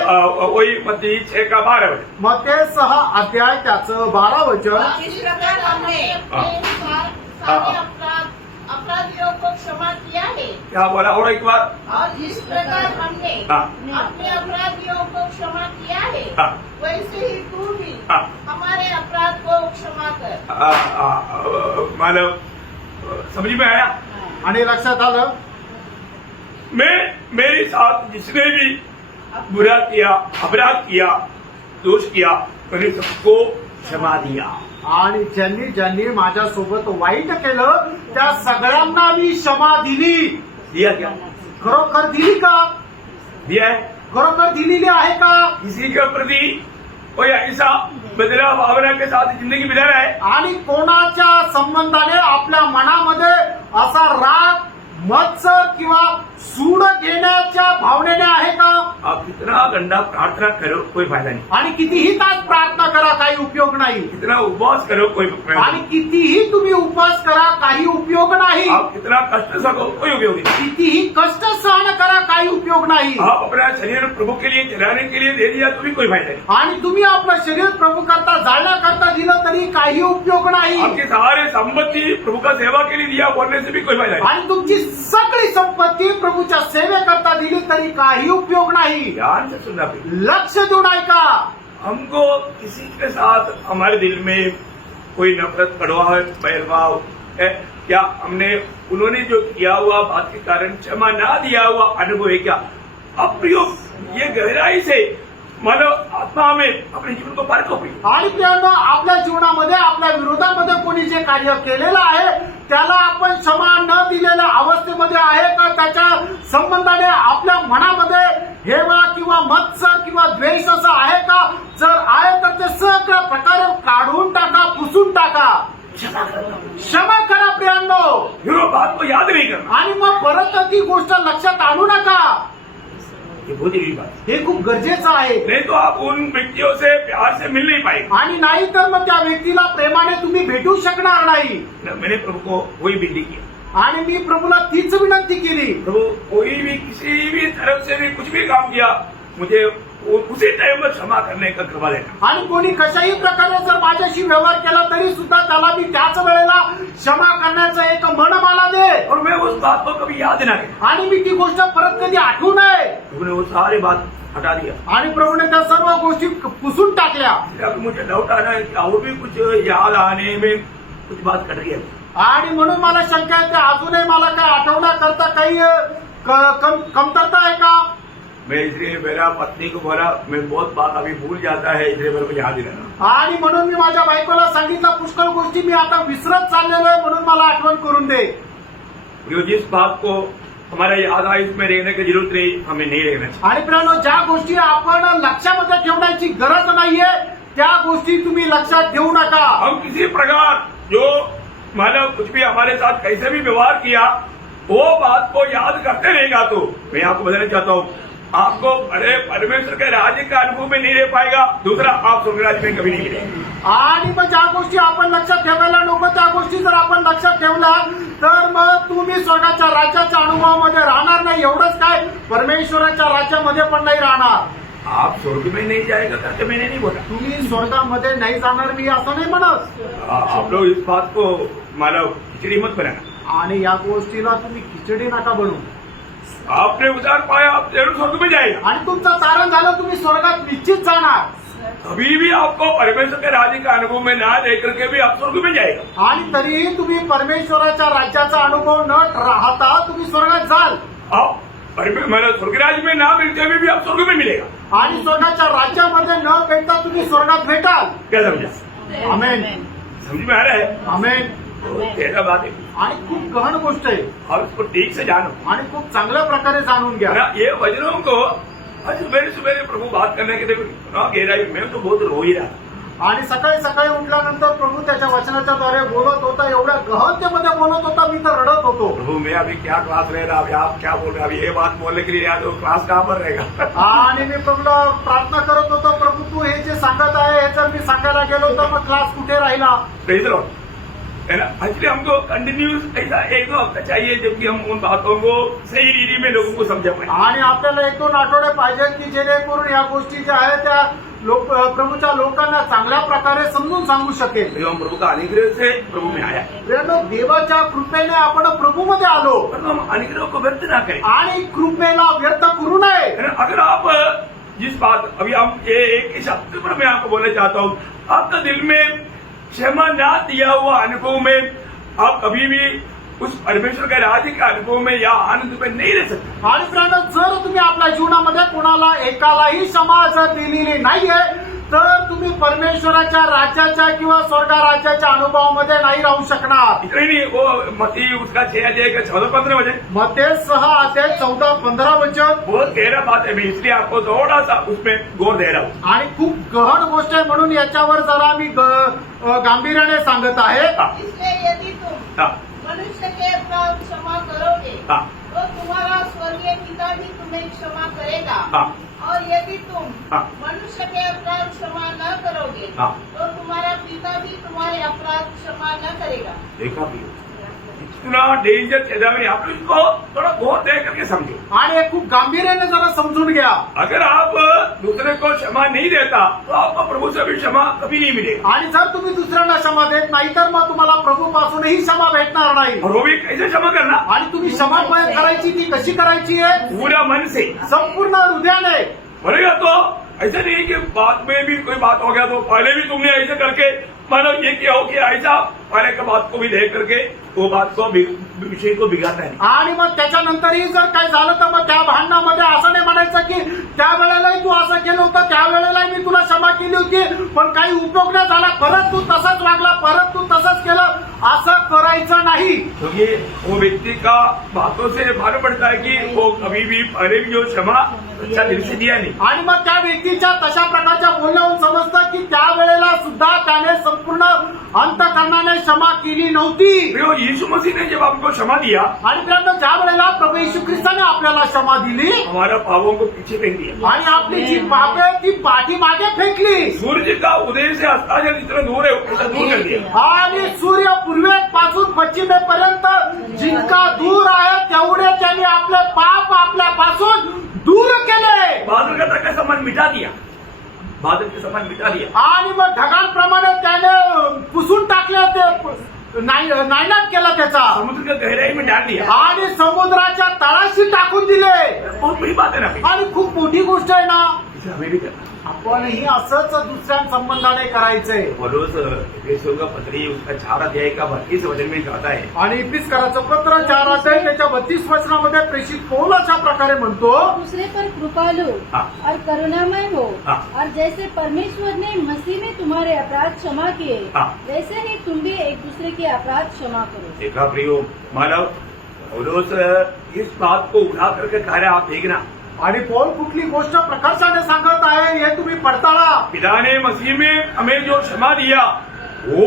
वही मत्ती 6:12 मत्ते 6 अध्याय त्याचं 12 वचन इस प्रकार हमने अपने सारे अपराधियों को क्षमा किया है। क्या बोला? और एक बार और जिस प्रकार हमने हाँ। अपने अपराधियों को क्षमा किया है हाँ। वैसे ही तू भी हाँ। हमारे अपराध को क्षमा कर। मतलब समझ में आया? आणि लक्षात आलं मेरे साथ जिसने भी बुरा किया, अपराध किया, दोष किया, मैंने सबको क्षमा दिया। आणि ज्यांनी ज्यांनी माझ्यासोबत वाईट केलं त्या सगळ्यांना मी क्षमा दिली दिया क्या? खरोखर दिली का दिया है। खरोखर दिलेली आहे का किसी के प्रति कोई ऐसा बदला भावना के साथ जिंदगी बिता रहा है, आणि कोणाच्या संबंधाने आपल्या मनामध्ये असा राग मत्सर किंवा सूड घेण्याच्या भावनेने आहे का आप कितना गंदा प्रार्थना करो कोई फायदा नहीं, आणि कितीही तास प्रार्थना करा काही उपयोग नाही कितना उपवास करो कोई फायदा आणि नहीं, कितीही तुम्ही उपवास करा काही उपयोग नाही आप कितना कष्ट सको कोई उपयोग नहीं। कितीही कष्ट सहन करा काही उपयोग नाही आप अपना शरीर प्रभु के लिए चलाने के लिए दे दिया तो भी कोई फायदा नहीं। आणि तुम्ही आपलं शरीर प्रभू करता जाळण्याकरता दिलं तरी काही उपयोग नाही आपकी सारे संपत्ति प्रभु का सेवा के लिए दिया बोलने से भी कोई फायदा नहीं। आणि तुमची सगळी संपत्ती प्रभूच्या सेवेकरता दिली तरी काही उपयोग नाही ध्यान से सुनना प्लीज। लक्ष देऊन ऐका हमको किसी के साथ हमारे दिल में कोई नफरत, कड़वाहट, बैरभाव है क्या? हमने उन्होंने जो किया हुआ बात के कारण क्षमा ना दिया हुआ अनुभव है क्या? अप्रयोग ये गहराई से मानव आत्मा में अपने जीवन को पार करू. आणि प्रियांनो, आपल्या जीवनामध्ये आपल्या विरोधामध्ये कोणी जे कार्य केलेलं आहे त्याला आपण क्षमा न दिलेल्या अवस्थेमध्ये आहे का, त्याच्या संबंधाने आपल्या मनामध्ये हेवा किंवा मत्सर किंवा द्वेष असं आहे का? जर आहे तर ते सगळ्या प्रकारे काढून टाका, पुसून टाका, क्षमा करा प्रियांनो. फिर वो बात को याद नहीं करना. आणि मग परत ती गोष्ट लक्षात आणू नका. ये बहुत जरूरी बात है. हे खूप गरजेचं आहे. नहीं तो आप उन व्यक्तियों से प्यार से मिल नहीं पाएंगे. आणि नाही तर मग त्या व्यक्तीला प्रेमाने तुम्ही भेटू शकणार नाही. मैंने प्रभु को वही विनती किया. आणि मी प्रभूला तीच विनंती केली, प्रभु कोई भी किसी भी तरफ से भी कुछ भी काम किया मुझे उसी टाइम में क्षमा करने का कृपा देना. आणि कोणी कशाही प्रकारे जर माझ्याशी व्यवहार केला तरी सुद्धा त्याला मी त्याच वेळेला क्षमा करण्याचं एक मन मला दे. और मैं उस बात को कभी याद ना करें. आणि मी ती गोष्ट परत कधी आठवू नये. प्रभु ने वो सारी बात हटा दिया. आणि प्रभूने त्या सर्व गोष्टी पुसून टाकल्या. अब मुझे डाउट आ रहा है कि और भी कुछ याद आने में कुछ बात कर रही है. आणि म्हणून मला शंका आहे की अजूनही मला काय आठवण्याकरता काही कमतरता आहे का? मैं इसलिए मेरा पत्नी को बोला मैं बहुत बात अभी भूल जाता है, इसलिए मेरे को याद ही रहना. आणि म्हणून मी माझ्या बायकोला सांगितलं पुष्कळ गोष्टी मी आता विसरत चाललेलो आहे, म्हणून मला आठवण करून दे. जिस बात को हमारा याद आए इसमें रहने की जरूरत नहीं, हमें नहीं रहना चाहिए. आणि प्रियांनो, ज्या गोष्टी आपण लक्षामध्ये ठेवण्याची गरज नाहीये त्या गोष्टी तुम्ही लक्षात ठेवू नका. हम किसी प्रकार जो मानव कुछ भी हमारे साथ कैसे भी व्यवहार किया वो बात को याद करते रहेगा तो मैं आपको बताना चाहता हूँ आपको बड़े परमेश्वर के राज्य का अनुभव में नहीं रह पाएगा. दूसरा, आप स्वर्ग राज्य में कभी नहीं मिलेंगे. आणि मग ज्या गोष्टी आपण लक्षात ठेवायला नको त्या गोष्टी जर आपण लक्षात ठेवल्या तर मग तुम्ही स्वर्गाच्या राज्याच्या अनुभवामध्ये राहणार नाही. एवढंच काय, परमेश्वराच्या राज्यामध्ये पण नाही राहणार. आप स्वर्ग में नहीं जाएगा करके मैंने नहीं बोला. तुम्ही स्वर्गामध्ये नाही जाणार मी असं नाही म्हणत. आप लोग इस बात को मानव खिचड़ी मत बनाना. आणि या गोष्टीला तुम्ही खिचडी नका बनवू. आपने उधार पाया आप जरूर स्वर्ग में जाएगा. आणि तुमचं तारण झालं तुम्ही स्वर्गात निश्चित जाणार. कभी भी आपको परमेश्वर के राज्य का अनुभव में ना दे करके भी आप स्वर्ग में जाएगा. आणि तरीही तुम्ही परमेश्वराच्या राज्याचा अनुभव न राहता तुम्ही स्वर्गात जाल. आप मतलब स्वर्ग राज्य में ना मिलते हुए भी आप स्वर्ग में मिलेगा. आणि स्वर्गाच्या राज्यामध्ये न भेटता तुम्ही स्वर्गात भेटाल. क्या समझा? आमेन. समझ में आ रहा है? आमेन. तेरा बात है. आणि खूप गहन गोष्ट आहे और उसको ठीक से जानो. आणि खूप चांगल्या प्रकारे जाणून घ्या. ना ये वचनों को आज सुबह सुबह प्रभु बात करने के लिए गहराई में तो बहुत रो ही रहा. आणि सकाळी सकाळी उठल्यानंतर प्रभू त्याच्या वचनाच्या द्वारे बोलत होता. एवढ्या गहनतेमध्ये बोलत होता, मी तर रडत होतो. प्रभु मैं अभी क्या क्लास ले रहा, अभी आप क्या बोल रहे हैं, अभी ये बात बोलने के लिए आज क्लास कहाँ पर रहेगा. आणि मी प्रभूला प्रार्थना करत होतो, प्रभू तू हे जे सांगत आहे हे जर मी सांगायला गेलो तर मग क्लास कुठे राहिला. Praise the Lord. है ना. एक्चुअली हमको कंटिन्यूस ऐसा एक दो हफ्ता चाहिए जबकि हम उन बातों को सही रीति में लोगों को समझा पाए. आणि आपल्याला 1-2 आठवडे पाहिजेत की जेणेकरून या गोष्टी ज्या आहेत त्या प्रभूच्या लोकांना चांगल्या प्रकारे समजून सांगू शकेल. एवं प्रभु का अनुग्रह से प्रभु में आया. प्रियांनो, देवाच्या कृपेने आपण प्रभूमध्ये आलो. पर हम अनुग्रह को व्यर्थ ना करें. आणि कृपेला व्यर्थ करू नये. है ना. अगर आप जिस बात अभी हम एक शब्द पर मैं आपको बोलना चाहता हूँ, आपका दिल में क्षमा ना दिया हुआ अनुभव में आप कभी भी उस परमेश्वर के राज्य के अनुभव में या आनंद में नहीं रह सकते. आणि प्रियांनो, जर तुम्ही आपल्या जीवनामध्ये कोणाला एकालाही क्षमा जर दिलेली नाहीये तर तुम्ही परमेश्वराच्या राज्याच्या किंवा स्वर्ग राज्याच्या अनुभवामध्ये नाही राहू शकणार. इतना ही नहीं, वो मती उसका 6 अध्याय का 14-15 वचन मत्तेय 6 अध्याय 14-15 वचन बहुत गहरा बात है. मैं इसलिए आपको थोड़ा सा उसमें गौर दे रहा हूँ. आणि खूप गहन गोष्ट आहे म्हणून याच्यावर जरा मी गांभीर्याने सांगत आहे. इसलिए यदि तुम हाँ, मनुष्य के अपराध क्षमा करोगे हाँ, तो तुम्हारा स्वर्गीय पिता भी तुम्हें क्षमा करेगा. हाँ, और यदि तुम हाँ. मनुष्य के अपराध क्षमा न करोगे हाँ. तो तुम्हारा पिता भी तुम्हारे अपराध क्षमा न करेगा. देखा भी इतना डेंजर चेतावनी. आप लोग इसको थोड़ा गौर दे करके समझो. आणि हे खूप गांभीर्याने जरा समजून घ्या. अगर आप दूसरे को क्षमा नहीं देता तो आपको प्रभु से भी क्षमा कभी नहीं मिलेगा. आणि जर तुम्ही दुसऱ्यांना क्षमा देत नाही तर मग तुम्हाला प्रभूपासूनही क्षमा भेटणार नाही. और वो भी कैसे क्षमा करना? आणि तुम्ही क्षमा करायची ती कशी करायची आहे? पूरा मन से. संपूर्ण हृदयाने. बोलेगा तो ऐसा नहीं कि बाद में भी कोई बात हो गया तो पहले भी तुमने ऐसे करके मानो ये क्या हो कि ऐसा पहले का बात को भी देख करके वो बात को विषय को बिगाड़ता है. आणि मग त्याच्यानंतरही जर काही झालं तर मग त्या भांडणामध्ये असं नाही म्हणायचं की त्यावेळेलाही तू असं केलं होतं, त्यावेळेलाही मी तुला क्षमा केली होती, पण काही उपयोग नाही झाला, परत तू तसंच वागला, परत तू तसंच केलं, असं करायचं नाही. क्योंकि वो व्यक्ति का बातों से मालूम पड़ता है कि वो कभी भी पहले भी जो क्षमा अच्छा दिल से दिया नहीं. आणि मग त्या व्यक्तीच्या तशा प्रकारच्या बोलण्यावरून समजतं की त्यावेळेला सुद्धा त्याने संपूर्ण अंतःकरणाने क्षमा केली नव्हती. तो यीशु मसीह ने जब हमको क्षमा दिया, आणि त्यानंतर ज्या वेळेला प्रभू येशू ख्रिस्ताने आपल्याला क्षमा दिली हमारा पापों को पीछे फेंक दिया. आणि आपली जी पापे आहेत ती पाठीमागे फेकली सूर्य का उदय से अस्ताचल जितना दूर है उतना दूर कर दिया. आणि सूर्य पूर्वेपासून पश्चिमेपर्यंत जितका दूर आहे तेवढे त्यांनी आपले पाप आपल्यापासून दूर केले. बादल का तक समान मिटा दिया, बादल के समान मिटा दिया. आणि मग ढगांप्रमाणे त्याने पुसून टाकले, ते नायनाट केला त्याचा, समुद्र का गहराई में डाल दिया. आणि समुद्राच्या तळाशी टाकून दिले. बहुत बड़ी बात है ना. आणि खूप मोठी गोष्ट आहे ना. इसे हमें भी करना. आपणही असंच दुसऱ्या संबंधाने करायचंय. पौलुस एफेसियों का पत्री उसका 4 अध्याय का 32 वचन में कहता है, आणि इफिसकराचं पत्र 4 अध्याय त्याच्या 32 वचनामध्ये प्रेषित पौल अशा प्रकारे म्हणतो, दूसरे पर कृपालु हाँ। और करुणामय हो, हाँ। और जैसे परमेश्वर ने मसीह में तुम्हारे अपराध क्षमा किए, हाँ। वैसे ही तुम भी एक दूसरे के अपराध क्षमा करो. देखा प्रियो मानव, पौलुस इस बात को उठा करके कह रहा है, आप देखना आणि पौल कुठली गोष्ट प्रकर्षाने सांगत आहे हे तुम्ही पडताळा. पिता ने मसीह में हमें जो क्षमा दिया वो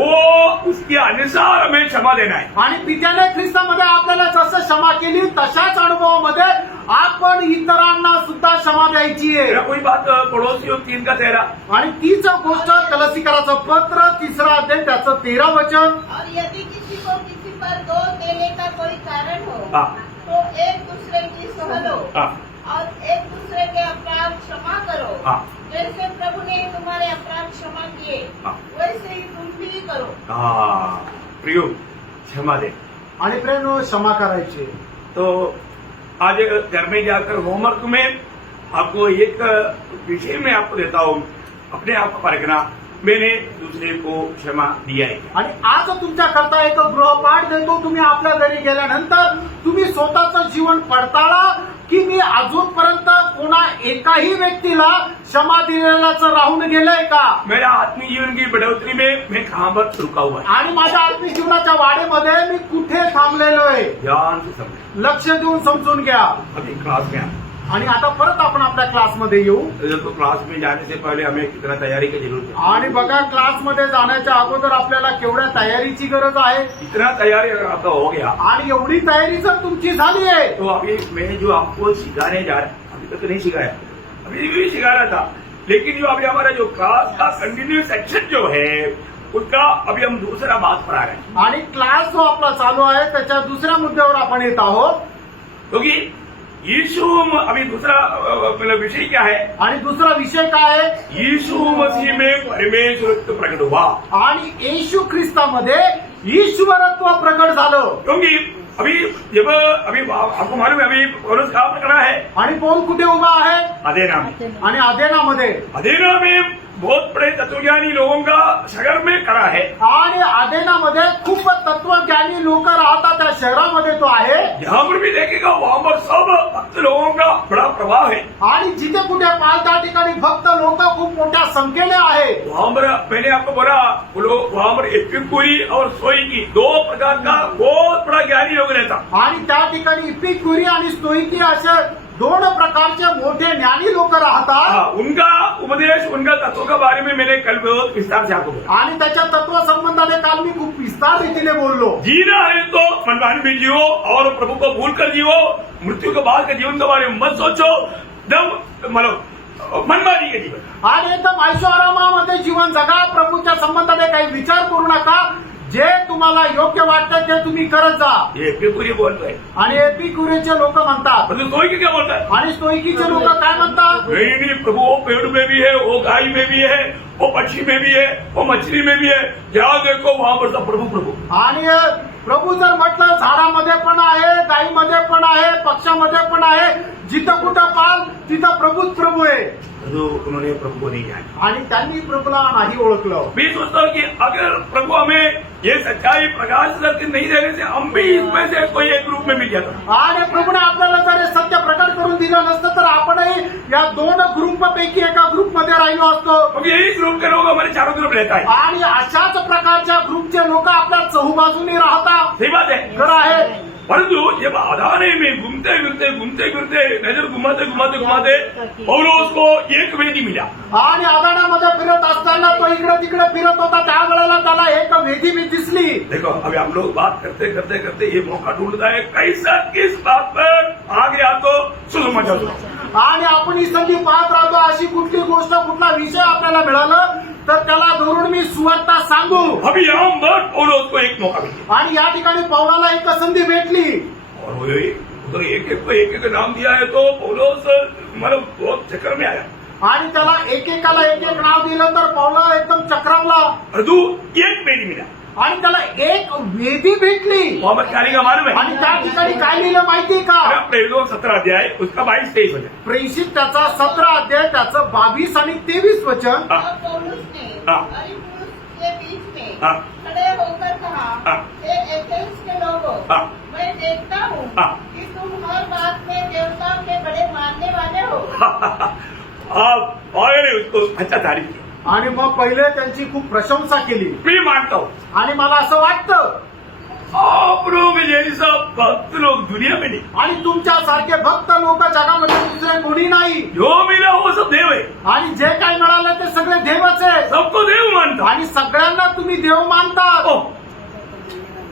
उसके अनुसार हमें क्षमा देना है. आणि पित्याने ख्रिस्तामध्ये आपल्याला जसं क्षमा केली तशाच अनुभवामध्ये आपण इतरांना सुद्धा क्षमा द्यायची आहे. मेरा कोई बात पड़ोसियों 3 का 13. आणि तीच गोष्ट कलसीकराचं पत्र 3 अध्याय त्याचं 13 वचन. और यदि किसी को किसी पर दोष देने का कोई कारण हो हाँ. तो एक दूसरे की सह लो हाँ. और एक दूसरे के अपराध क्षमा करो. हाँ. जैसे प्रभु ने तुम्हारे अपराध क्षमा किए हाँ. वैसे ही तुम भी करो. हाँ प्रियो, क्षमा दे. आणि प्रेम क्षमा करायची. तो आज घर में जाकर होमवर्क में आपको एक विषय में आपको देता हूँ, अपने आप को परखना, मैंने दूसरे को क्षमा दिया है. आणि आज तुमच्या करता एक गृहपाठ देतो. तुम्ही आपल्या घरी गेल्यानंतर तुम्ही स्वतःचं जीवन पडताळा की मी अजूनपर्यंत कोणा एकाही व्यक्तीला क्षमा दिलेल्याचं राहून गेलंय का. मेरा आत्मीय जीवन की बढ़ोतरी में मैं कहाँ पर रुका हुआ है. आणि माझ्या आत्मिक जीवनाच्या वाढीमध्ये मी कुठे थांबलेलो आहे. ध्यान से समझ. लक्ष देऊन समजून घ्या. अभी क्लास में आए. आणि आता परत आपण आपल्या क्लासमध्ये येऊ. तो क्लास में जाने से पहले हमें कितना तैयारी की जरूरत है. आणि बघा क्लासमध्ये जाण्याच्या अगोदर आपल्याला केवढ्या तयारीची गरज आहे. इतना तैयारी अगर आपका हो गया आणि एवढी तयारी जर तुमची झाली आहे तो अभी मैं जो आपको सिखाने जा रहा हूँ, अभी तक नहीं सिखाया, अभी भी सिखा रहा था, लेकिन जो अभी हमारा जो क्लास का कंटिन्यू सेक्शन जो है उसका अभी हम दूसरा बात पर आ रहे हैं. आणि क्लास जो आपला चालू आहे त्याच्या दुसऱ्या मुद्द्यावर आपण येत आहोत. क्योंकि यीशु अभी दूसरा मतलब विषय क्या है, आणि दुसरा विषय काय आहे. यीशु मसीह में परमेश्वर प्रकट हुआ. आणि येशू ख्रिस्तामध्ये ईश्वरत्व प्रकट झालं. क्योंकि अभी जब अभी आपको मालूम है अभी पौलुस कहाँ पर खड़ा है, आणि पौल कुठे उभा आहे. अधेना में. आणि अदेनामध्ये. अधेना में बहुत बड़े तत्वज्ञानी लोगों का शहर में खड़ा है. आणि अदेनामध्ये खूप तत्वज्ञानी लोक राहतात त्या शहरामध्ये तो आहे. जहाँ पर भी देखेगा वहाँ पर सब भक्त लोगों का बड़ा प्रभाव है. आणि जिथे कुठे पाल त्या ठिकाणी भक्त लोक खूप मोठ्या संख्येने आहे. वहाँ पर मैंने आपको बोला वो लोग वहाँ पर एपिकुरी और सोईकी 2 प्रकार का बहुत बड़ा ज्ञानी लोग रहता. आणि त्या ठिकाणी इपिक्युरी आणि स्टोइकी असे 2 प्रकारचे मोठे ज्ञानी लोक राहतात. हाँ, उनका उपदेश उनका तत्व के बारे में मैंने कल बहुत विस्तार से आपको बोला. आणि त्याच्या तत्व संबंधाने काल मी खूप विस्तार रीतीने बोललो. जीना है तो मनमानी में जियो और प्रभु को भूल कर जियो. मृत्यु के बाद के जीवन के बारे में मत सोचो. दम मतलब मनमानी के जीवन. आणि एकदम ऐशोआरामामध्ये जीवन जगा. प्रभूच्या संबंधाने काही विचार करू नका. जे तुम्हाला योग्य वाटतं ते तुम्ही करत जा. ये एपिकुरी बोलतोय. आणि एपिक्युरीचे लोक म्हणतात. मतलब सोई क्या बोलता है, आणि स्टोइकीचे लोक काय म्हणतात. नहीं प्रभु वो पेड़ में भी है, वो गाय में भी है, वो पक्षी में भी है, वो मछली में भी है. जहाँ देखो वहाँ पर सब प्रभु प्रभु. आणि प्रभू जर म्हटलं झाडामध्ये पण आहे, गायीमध्ये पण आहे, पक्षामध्ये पण आहे, जिथं कुठं पाल तिथं प्रभूच प्रभू आहे. तो उन्होंने प्रभु को नहीं जाना. आणि त्यांनी प्रभूला नाही ओळखलं. मैं सोचता हूँ कि अगर प्रभु हमें ये सच्चाई प्रकाश करके नहीं देने से हम भी इसमें से कोई एक ग्रुप में मिल जाता. आणि प्रभूने आपल्याला जर हे सत्य प्रकट करून दिलं नसतं तर आपणही या 2 ग्रुपपैकी एका ग्रुपमध्ये राहिलो असतो. क्योंकि यही ग्रुप के लोग हमारे चारों तरफ रहता है. आणि अशाच प्रकारच्या ग्रुपचे लोक आपल्या चहूबाजूनी राहतात. सही बात है. खरं आहे. परंतु जब आधाने में घूमते फिरते नजर घुमाते पौलुस को एक वेदी मिला. आणि आदानामध्ये फिरत असताना तो इकडे तिकडे फिरत होता. त्यावेळेला त्याला एक वेदी भी दिसली. देखो अभी हम लोग बात करते ये मौका ढूंढता है कैसा किस बात पर आ गया तो सुसमाचार. आणि आपण ही संधी पाहत राहतो. अशी कुठली गोष्ट कुठला विषय आपल्याला मिळालं तर त्याला धरून मी सुवार्ता सांगू. अभी यहाँ पर पौलुस को एक मौका मिला आणि या ठिकाणी पौलाला एक संधी भेटली. और वो उधर एक नाम दिया है तो पौलुस मतलब बहुत चक्कर में आया. आणि त्याला एकेकाला एक नाव दिलं तर पौला एकदम चक्रावला. और तू एक वेदी मिला. आणि त्याला एक वेदी भेटली. मोहम्मद खाली का मालूम है. आणि त्या ठिकाणी काय लिहिलं माहिती का? प्रेरितों 17 अध्याय उसका 22-23 वचन. प्रेषित त्याचा 17 अध्याय त्याचं 22 आणि 23 वचन. हाँ. और पौलुस ने हाँ. अरियुस के बीच में हाँ. खड़े होकर कहा, हाँ. हे एथेंस के लोगों, हाँ. मैं देखता हूँ हाँ. कि तुम हर बात में देवताओं के बड़े मानने वाले हो. आप और उसको अच्छा तारीफ किया. आणि मग पहिले त्यांची खूप प्रशंसा केली. मैं मानता हूँ आणि मला असं वाटतं आप लोग जैसा भक्त लोग दुनिया में नहीं. आणि तुमच्यासारखे भक्त लोक जगामध्ये दुसरे कोणी नाही. जो मिला वो सब देव है. आणि जे काही मिळालं ते सगळे देवच आहे. सबको देव मानता. आणि सगळ्यांना तुम्ही देव मानतात. ओह,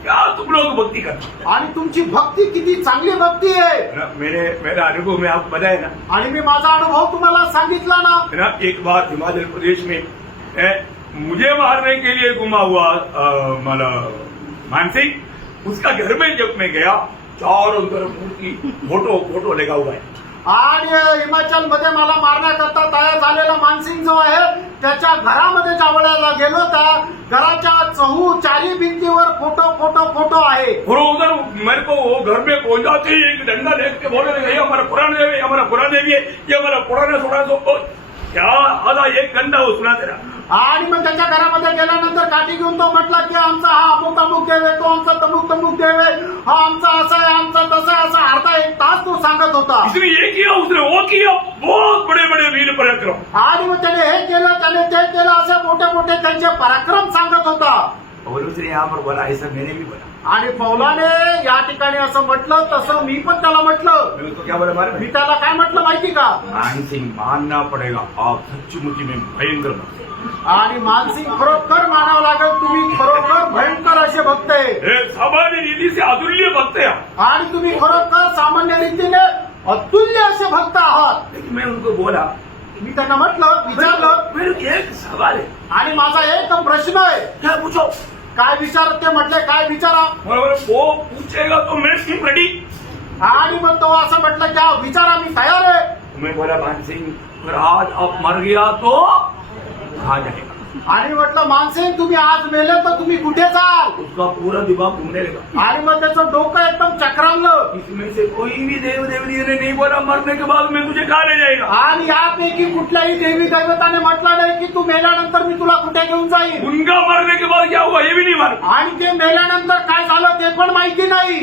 क्या तुम लोग भक्ति करते. आणि तुमची भक्ती किती चांगली भक्ती आहे. मेरा अनुभव में आपको बताया ना. आणि मी माझा अनुभव तुम्हाला सांगितला ना. है ना. एक बार हिमाचल प्रदेश में मुझे मारने के लिए घुमा हुआ मतलब मानसिंह, उसका घर में जब मैं गया चारों तरफ मूर्ति फोटो लगा हुआ है. आणि हिमाचलमध्ये मला मारण्याकरता तयार झालेला मानसिंग जो आहे त्याच्या घरामध्ये ज्या वेळेला गेलो त्या घराच्या चारी भिंतीवर फोटो आहे. और उधर मेरे को वो घर में पहुंचाते ही एक डंडा लेके बोले ये हमारा पुराना देवी है, हमारा पुराना देवी है, ये हमारा पुराना सोना सो क्या आधा एक घंटा वो सुना तेरा. आणि मग त्याच्या घरामध्ये गेल्यानंतर काठी घेऊन तो म्हटला की आमचा हा अमुक देव आहे, तो आमचा तमुक देव आहे, हा आमचा असा आहे, आमचा तसा आहे, असा अर्धा 1 तास तो सांगत होता. इसने ये किया उसने वो किया, बहुत बड़े बड़े वीर पराक्रम. आणि मग त्याने हे केलं त्याने ते केलं असे मोठे त्यांचे पराक्रम सांगत होता. और उसने यहाँ पर बोला ऐसा मैंने भी बोला. आणि पौलाने या ठिकाणी असं म्हटलं तसं मी पण त्याला म्हटलं. मैं उसको क्या बोला मालूम मी है. त्याला काय म्हटलं माहिती का? मानसिंह मानना पड़ेगा आप सच्चमुची में भयंकर भक्त. आणि मानसिंग खरोखर मानावं लागेल तुम्ही खरोखर भयंकर असे भक्त आहे. हे सामान्य रीति से अतुल्य भक्त है. आणि तुम्ही खरोखर सामान्य रीतीने अतुल्य असे भक्त आहात. लेकिन मैं उनको बोला मी त्यांना विचारलं मेरे एक सवाल है. आणि माझा एक प्रश्न आहे. क्या पूछो. काय विचारत ते म्हटले काय विचारा. बरोबर वो पूछेगा तो मैं सिर्फ रेडी. आणि मग तो असं म्हटलं की विचारा मी तयार आहे. मैं बोला मानसिंह अगर आज आप मर गया तो कहाँ जाएगा. आणि म्हटलं मानसिंग तुम्ही आज मेले तर तुम्ही कुठे जाल. उसका पूरा दिमाग घूमने लगा. आणि मग त्याचं डोकं एकदम चक्रावलं. इसमें से कोई भी देव देवनी ने नहीं बोला मरने के बाद मैं तुझे कहाँ ले जाएगा. आणि यापैकी कुठल्याही देवी दैवताने म्हटलं नाही की तू मेल्यानंतर मी तुला कुठे घेऊन जाईल. उनका मरने के बाद क्या हुआ ये भी नहीं मालूम. आणि ते मेल्यानंतर काय झालं ते पण माहिती नाही.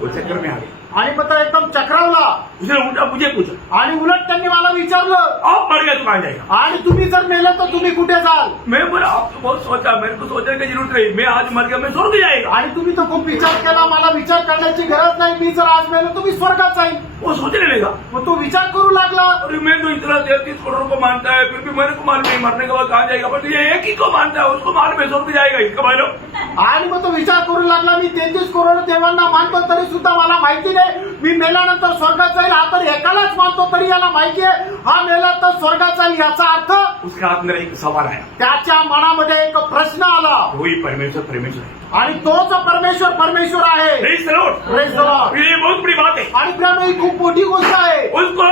वो चक्कर में आ गए. आणि मग तो एकदम चक्रावला. उसने उल्टा मुझे पूछा आणि उलट त्यांनी मला विचारलं आप मर गए तो कहाँ जाएगा. आणि तुम्ही जर मेले तर तुम्ही कुठे जाल. मैं बोला आप तो बहुत सोचा मेरे को सोचने की जरूरत नहीं. मैं आज मर गया मैं स्वर्ग जाएगा. आणि तुम्ही तर खूप विचार केला मला विचार करण्याची गरज नाही. मी जर आज मेलो तुम्ही स्वर्गात जाईल. वो सोचने लगा मग तो विचार करू लागला. अरे मैं तो इतना 33 करोड़ को मानता है फिर भी मेरे को मालूम नहीं मरने के बाद कहाँ जाएगा. बट ये एक ही को मानता है उसको मालूम है स्वर्ग जाएगा. इसका मालूम. आणि मग तो विचार करू लागला मी 33 करोड देवांना मानतो तरी सुद्धा मला माहिती नाही मी मेल्यानंतर स्वर्गात जाईल. हा तर एकालाच मानतो तरी याला माहिती आहे हा मेला तर स्वर्गात जाईल. याचा अर्थ उसका अंदर एक सवाल आया. त्याच्या मनामध्ये एक प्रश्न आला. वही परमेश्वर है. आणि तोच परमेश्वर आहे. Praise the Lord. Praise the Lord. ये बहुत बड़ी बात है. आणि प्रेम ही खूप मोठी गोष्ट आहे. उसको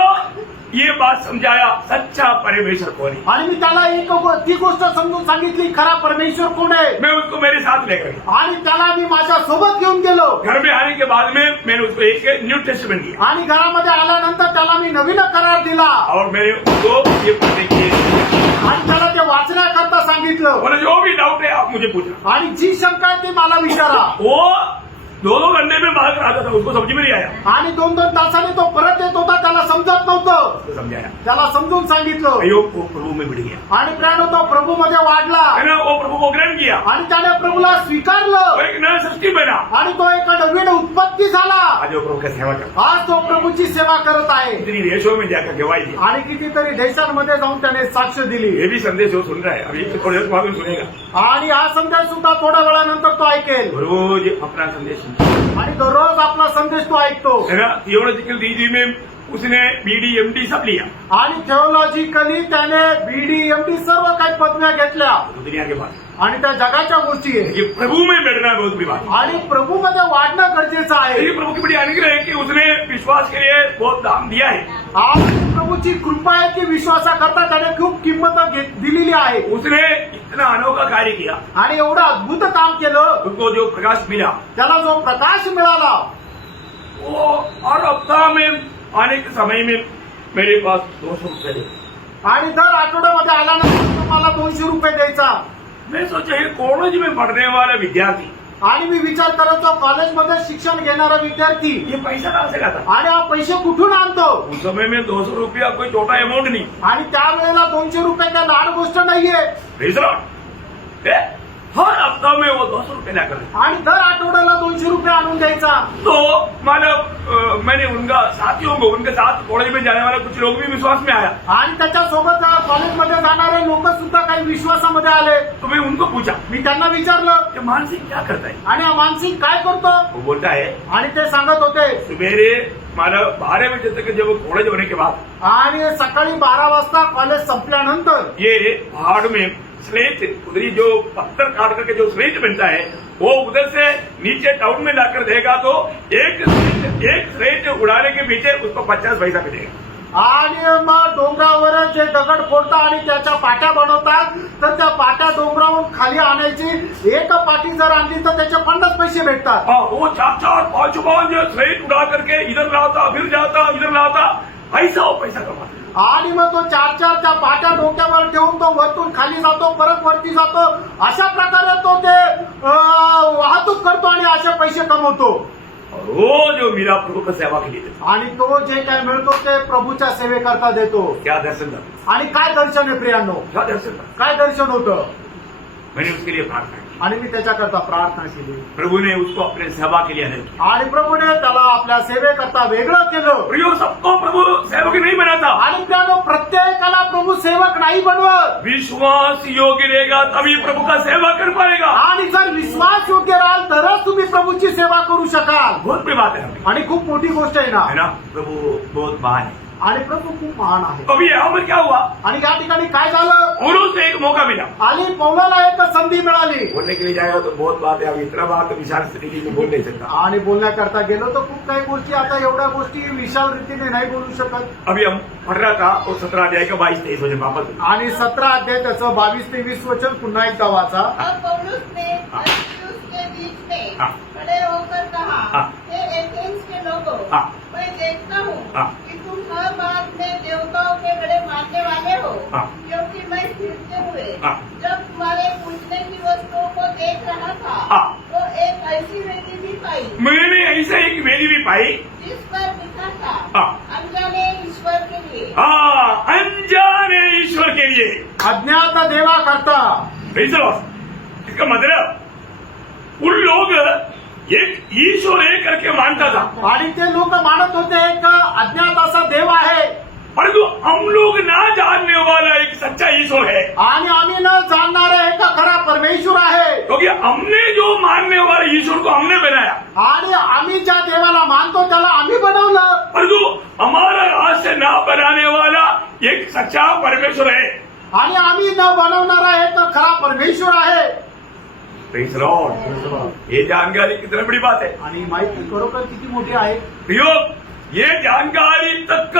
ये बात समझाया सच्चा परमेश्वर कौन है। आणि मी त्याला ती गोष्ट समजून सांगितली, खरा परमेश्वर कोण आहे. मैं उसको मेरे साथ लेकर गया। आणि त्याला मी माझ्या सोबत घेऊन गेलो. घर में आने के बाद में मैंने उसको एक न्यू टेस्टमेंट दिया आणि घरामध्ये आल्यानंतर त्याला मी नवीन करार दिला. और मैंने उसको ये पढ़ने के लिए आणि त्याला ते वाचण्याकरता सांगितलं. बोले जो भी डाउट है आप मुझे पूछना। आणि जी शंका आहे ती मला विचारा. वो 2-2 घंटे में भाग रहा था, उसको समझ में नहीं आया। आणि 2-2 तासाने तो परत येत होता, त्याला समजत नव्हतं. उसको समझाया, त्याला समजून सांगितलं. अयो वो प्रभु में बढ़ गया आणि प्रेरणा तो प्रभू मध्ये वाढला. है ना, वो प्रभु को ग्रहण किया, आणि त्याने प्रभूला स्वीकारलं. वो एक नया सृष्टि बना। आणि तो एका नवीन उत्पत्ती झाला. आज वो प्रभु का सेवा करता आज तो प्रभूची सेवा करत आहे. इतनी देशों में जाकर गवाही दी। आणि कितीतरी देशांमध्ये जाऊन त्याने साक्ष दिली. ये भी संदेश वो सुन रहा है, अभी थोड़ी देर बाद में सुनेगा। आणि हा संदेश सुद्धा थोड्या वेळानंतर तो ऐकेल. रोज अपना संदेश सुनता आणि दररोज आपला संदेश तो ऐकतो. है ना। थियोलॉजिकल डिग्री में उसने BD MD सब लिया, आणि थिओलॉजिकली त्याने BD MD सर्व काही पदव्या घेतल्या. तो दुनिया के बाद आणि त्या जगाच्या गोष्टी आहे. ये प्रभु में बैठना बहुत बड़ी बात है। आणि प्रभूमध्ये वाढणं गरजेचं आहे. ये प्रभु की बड़ी अनुग्रह है कि उसने विश्वास के लिए बहुत दाम दिया है। आणि प्रभूची कृपा आहे की विश्वासाकरता त्याने खूप किंमत दिलेली आहे. उसने इतना अनोखा कार्य किया, आणि एवढं अद्भुत काम केलं. उसको जो प्रकाश मिला त्याला जो प्रकाश मिळाला, वो हर हफ्ता में आने के समय में मेरे पास 200 रुपए थे। आणि दर आठवड्यामध्ये आल्यानंतर तो मला 200 रुपये द्यायचा. मैं सोचा ये कॉलेज में पढ़ने वाला विद्यार्थी आणि मी विचार करायचो, कॉलेजमध्ये शिक्षण घेणारा विद्यार्थी ये पैसा कहाँ से लाता। आणि हा पैसे कुठून आणतो. उस समय में 200 रुपया कोई छोटा अमाउंट नहीं। आणि त्यावेळेला 200 रुपये काय लहान गोष्ट नाहीये. Praise the Lord। हर हफ्ता में वो 200 रुपये ला कर आणि दर आठवड्याला 200 रुपये आणून द्यायचा. तो मैंने उनका साथियों को, उनके साथ कॉलेज में जाने वाले कुछ लोग भी विश्वास में आया, आणि त्याच्यासोबत कॉलेजमध्ये जाणारे लोक सुद्धा काही विश्वासामध्ये आले. तो मैं उनको पूछा मी त्यांना विचारलं, कि मानसिक क्या करता है। आणि हा मानसिक काय करतो. वो बोलता है आणि ते सांगत होते, सवेरे 12 बजे तक जब कॉलेज होने के बाद आणि सकाळी 12 वाजता कॉलेज संपल्यानंतर ये पहाड़ में स्लेट, उधरी जो पत्थर काट करके जो स्लेट बनता है, वो उधर से नीचे टाउन में लाकर देगा तो एक स्लेट उड़ाने के पीछे उसको 50 पैसा मिलेगा। आणि मग डोंगरावर जे दगड फोडतात आणि त्याच्या पाट्या बनवतात, तर त्या पाट्या डोंगरावरून खाली आणायची. एक पाटी जर आणली तर त्याचे 50 पैसे भेटतात. हाँ, वो 4-5 स्लेट उड़ा करके इधर लाता, फिर जाता, इधर लाता, ऐसा वो पैसा कमाता। आणि मग तो 4 त्या पाट्या डोक्यावर ठेवून तो वरतून खाली जातो, परत वरती जातो. अशा प्रकारे तो ते वाहतूक करतो आणि असे पैसे कमवतो. और वो जो मेरा प्रभु का सेवा के लिए देता, आणि तो जे काय मिळतो ते प्रभूच्या सेवेकरता देतो. क्या दर्शन था, आणि काय दर्शन आहे प्रियांनो, क्या दर्शन था। काय दर्शन होतं. मैंने उसके लिए प्रार्थना की, आणि मी त्याच्याकरता प्रार्थना केली. प्रभु ने उसको अपने सेवा के लिए अलग किया। आणि प्रभूने त्याला आपल्या सेवेकरता वेगळं केलं. प्रियो, सबको प्रभु सेवक नहीं बनाता। आणि प्रियांनो, प्रत्येकाला प्रभू सेवक नाही बनवत. विश्वास योग्य रहेगा तभी प्रभु का सेवा कर पाएगा। आणि जर विश्वास योग्य राहाल तरच तुम्ही प्रभूची सेवा करू शकाल. बहुत बड़ी बात है हमें, आणि खूप मोठी गोष्ट आहे है ना. ना। प्रभु बहुत महान है। आणि प्रभू खूप महान आहे. अभी यहाँ पर क्या हुआ, आणि या ठिकाणी काय झालं. पौलुस से एक मौका मिला, आणि पौलाला एक संधी मिळाली. बोलने के लिए जाएगा तो बहुत बात है। अब इतना बात तो विशाल स्थिति में बोल नहीं सकता। आणि बोलण्याकरता गेलो तर खूप काही गोष्टी, आता एवढ्या गोष्टी विशाल रीतीने नाही बोलू शकत. अभी हम पढ़ रहा था और 17 अध्याय का 22-23 वचन वापस। आणि 17 अध्याय त्याचं 22 ते 20 वचन पुन्हा एकदा वाचा. और पौलुस ने अरियुस के बीच में हाँ। खड़े होकर कहा, हाँ। हे एथेंस के लोगों, हाँ। मैं देखता हूँ हाँ। कि तुम हर बात में देवताओं के बड़े मानने वाले हो, हाँ। क्योंकि मैं फिरते हुए हाँ। जब तुम्हारे पूजने की वस्तुओं को देख रहा था, हाँ। तो एक ऐसी वेदी भी पाई मैंने ऐसे एक वेदी भी पाई, जिस पर लिखा था, हाँ। अनजाने ईश्वर के लिए। हाँ, अनजाने ईश्वर के लिए। अज्ञात देवा करता. इसका मतलब उन लोग एक ईश्वर है करके मानता था, आणि ते लोक मानत होते एक अज्ञात असा देव आहे. परंतु हम लोग ना जानने वाला एक सच्चा ईश्वर है। आणि आम्ही न जाणणारा एक खरा परमेश्वर आहे. क्योंकि हमने जो मानने वाले ईश्वर को हमने बनाया, आणि आम्ही ज्या देवाला मानतो त्याला आम्ही बनवलं. परंतु हमारा रहस्य ना बनाने वाला एक सच्चा परमेश्वर है। आणि आम्ही न बनवणारा एक खरा परमेश्वर आहे. Praise the Lord। ये जानकारी कितनी बड़ी बात है। आणि माहिती खरोखर किती मोठी आहे. प्रियो, ये जानकारी तक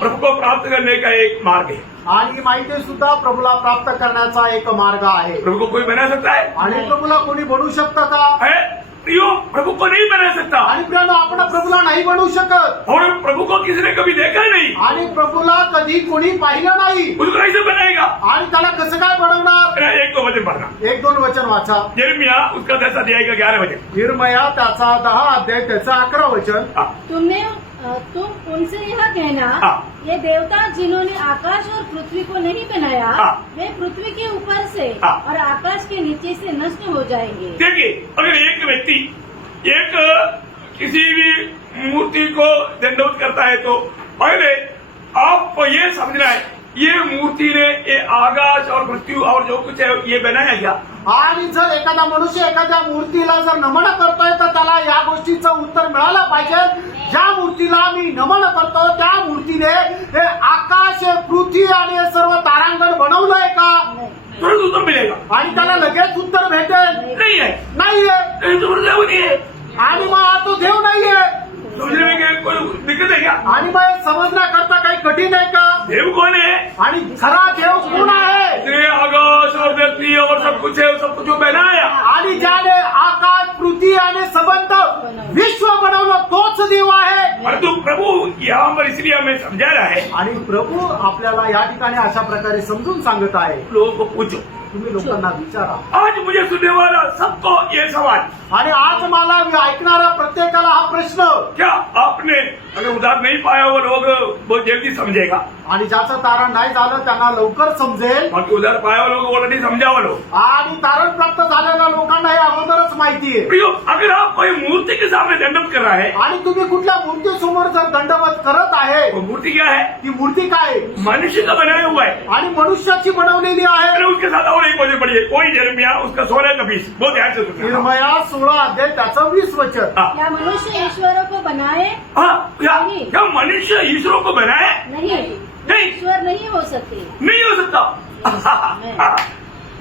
प्रभु को प्राप्त करने का एक मार्ग है। आणि ही माहिती सुद्धा प्रभूला प्राप्त करण्याचा एक मार्ग आहे. प्रभु को कोई बना सकता है? आणि प्रभूला कोणी बनवू शकतं का? है? प्रियो, प्रभु को नहीं बना सकता। आणि प्रियानो, आपण प्रभूला नाही बनवू शकत. और प्रभु को किसी ने कभी देखा ही नहीं, आणि प्रभूला कधी कोणी पाहिलं नाही. उसको कैसे बनाएगा? आणि त्याला कसं काय बनवणार? मेरा एक दो वचन पढ़ना। 1-2 वचन वाचा. यिर्मयाह उसका 10 अध्याय का 11 वचन। यिर्मयाह त्याचा 10 अध्याय त्याचा 11 वचन. हाँ, तुम उनसे यह कहना, हाँ। ये देवता जिन्होंने आकाश और पृथ्वी को नहीं बनाया, हाँ। वे पृथ्वी के ऊपर से हाँ। और आकाश के नीचे से नष्ट हो जाएंगे। देखिए, अगर एक व्यक्ति एक किसी भी मूर्ति को दंडवत करता है तो पहले आप ये समझना है, ये मूर्ती ने ये आकाश और पृथ्वी और जो कुछ है ये बनाया क्या? आणि जर एखादा मनुष्य एखाद्या मूर्तीला जर नमन करतोय तर त्याला या गोष्टीचं उत्तर मिळालं पाहिजे, ज्या मूर्तीला मी नमन करतो त्या मूर्तीने हे आकाश, पृथ्वी आणि हे सर्व तारांगण बनवलंय का? तुरंत उत्तर मिलेगा। आणि त्याला लगेच उत्तर भेटेल, नहीं है, नाहीये. नहीं तो देव नहीं है। आणि मग हा तो देव नाहीये. समझने में क्या कोई दिक्कत है क्या? आणि मग हे समजण्याकरता काही कठीण आहे का? देव कौन है? आणि खरा देव कोण आहे? जिसने आकाश और धरती और सब कुछ है, सब कुछ बनाया। आणि ज्याने आकाश, पृथ्वी आणि संबंध विश्व बनवलं तोच देव आहे. परंतु प्रभु यहाँ पर इसलिए हमें समझा रहा है, आणि प्रभू आपल्याला या ठिकाणी अशा प्रकारे समजून सांगत आहे. लोगों को पूछो। तुम्ही लोकांना विचारा. आज मुझे सुनने वाला सबको ये सवाल, आणि आज मला ऐकणारा प्रत्येकाला हा प्रश्न, क्या आपने अगर उधार नहीं पाया वो लोग बहुत जल्दी समझेगा, आणि ज्याचं तारण नाही झालं त्यांना लवकर समजेल, बाकी उधार पाया वो लोग ऑलरेडी समझा वो लोग। आणि तारण प्राप्त झालेल्या लोकांना हे अगोदरच माहिती आहे. प्रियो, अगर आप कोई मूर्ति के सामने दंडवत कर रहा है, आणि तुम्ही कुठल्या मूर्तीसमोर जर दंडवत करत आहे, वो मूर्ति क्या है? ती मूर्ती काय आहे? मनुष्य का बनाया हुआ है। आणि मनुष्याची बनवलेली आहे. अरे उसके साथ और एक वचन पढ़िए, कोई यिर्मयाह उसका 16 का 20, बहुत ध्यान से सुनना। यिर्मयाह 16 अध्याय त्याचं 20 वचन. हाँ, क्या मनुष्य ईश्वरों को बनाए? हाँ, क्या नहीं। क्या मनुष्य ईश्वरों को बनाए? नहीं, नहीं, ईश्वर नहीं हो सकते। नहीं हो सकता।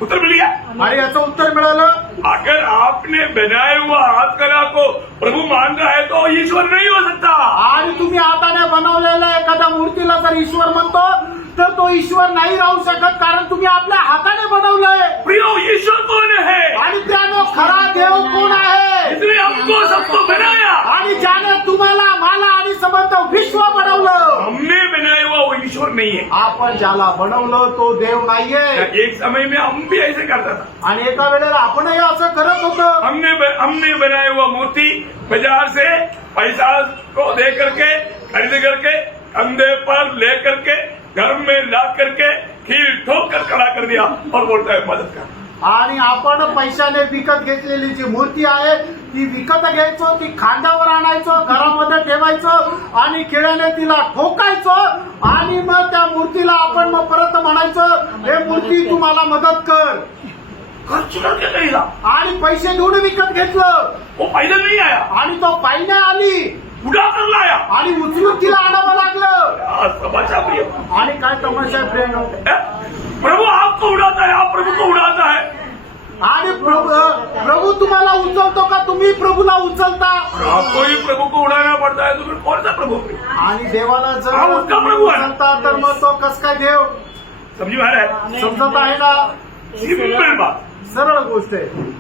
उत्तर मिल गया। आणि याचं उत्तर मिळालं. अगर आपने बनाए हुआ हाथ कला को प्रभु मान रहा है तो ईश्वर नहीं हो सकता। आणि तुम्ही हाताने बनवलेल्या एखाद्या मूर्तीला जर ईश्वर म्हणतो तर तो ईश्वर नाही राहू शकत, कारण तुम्ही आपल्या हाताने बनवलंय. प्रियो, ईश्वर कौन है? आणि त्यानं खरा देव कोण आहे? इसने हमको सबको बनाया। आणि ज्याने तुम्हाला, मला आणि संबंध विश्व बनवलं. हमने बनाया हुआ वो ईश्वर नहीं है। आपण ज्याला बनवलं तो देव नाहीये. एक समय में हम भी ऐसे करता था। आणि एका वेळेला आपणही असं करत होतो. हमने बनाया हुआ मूर्ति बाजार से पैसा को दे करके खरीद करके कंधे पर ले करके घर में ला करके खील ठोक कर खड़ा कर दिया और बोलता है मदद कर। आणि आपण पैशाने विकत घेतलेली जी मूर्ती आहे ती विकत घ्यायचो, ती खांद्यावर आणायचो, घरामध्ये ठेवायचो आणि खिळ्याने तिला ठोकायचो आणि मग त्या मूर्तीला आपण मग परत म्हणायचो, हे मूर्ती तुम्हाला मदत कर. खर्च करके करेगा। आणि पैसे देऊन विकत घेतलं. वो पैदल नहीं आया, आणि तो पायने आली उड़ा कर लाया। आणि उचलून तिला आणावं लागलं. आज तमाशा प्रिय। आणि काय तमाशा प्रेम. प्रभु आपको उड़ाता है, आप प्रभु को उड़ाता है। आणि प्रभू तुम्हाला उचलतो का तुम्ही प्रभूला उचलता? आपको ही प्रभु को उड़ाना पड़ता है तो फिर कौन सा प्रभु? आणि देवाला जर हा उसका प्रभू आहे. उचलता तर मग तो कस काय देव? समझी महाराज? समजत आहे ना? सिंपल बात, सरळ गोष्ट आहे.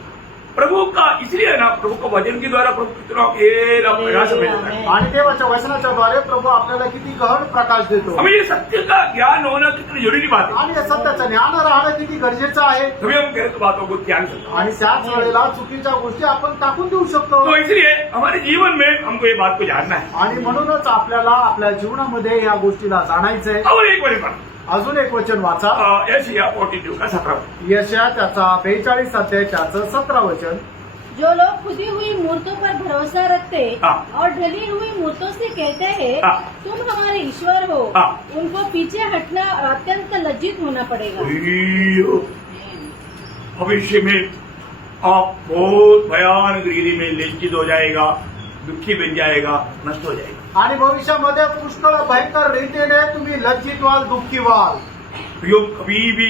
प्रभु का इसलिए ना प्रभु को वचन के द्वारा प्रभु कितना गहरा प्रकाश भेजता है। आणि देवाच्या वचनाच्या द्वारे प्रभू आपल्याला किती गहन प्रकाश देतो. हमें ये सत्य का ज्ञान होना कितनी जरूरी बात है। आणि हे सत्याचं ज्ञान राहणं किती गरजेचं आहे. तभी हम गलत बातों को त्याग सकते हैं। आणि त्याच वेळेला चुकीच्या गोष्टी आपण टाकून देऊ शकतो. तो इसलिए हमारे जीवन में हमको ये बात को जानना है। आणि म्हणूनच आपल्याला आपल्या जीवनामध्ये या गोष्टीला जाणायचंय. और एक बार अजून एक वचन वाचा. यशायाह 42 का 17। यशया त्याचा 42 अध्याय त्याचं 17 वचन. जो लोग खुदी हुई मूर्तों पर भरोसा रखते हाँ। और ढली हुई मूर्तों से कहते हैं, हाँ। तुम हमारे ईश्वर हो, हाँ। उनको पीछे हटना अत्यंत लज्जित होना पड़ेगा। भविष्य में आप बहुत भयानक रीति में लज्जित हो जाएगा, दुखी बन जाएगा, नष्ट हो जाएगा। आणि भविष्यामध्ये पुष्कळ भयंकर रीतीने तुम्ही लज्जित व्हाल, दुःखी व्हाल. कभी भी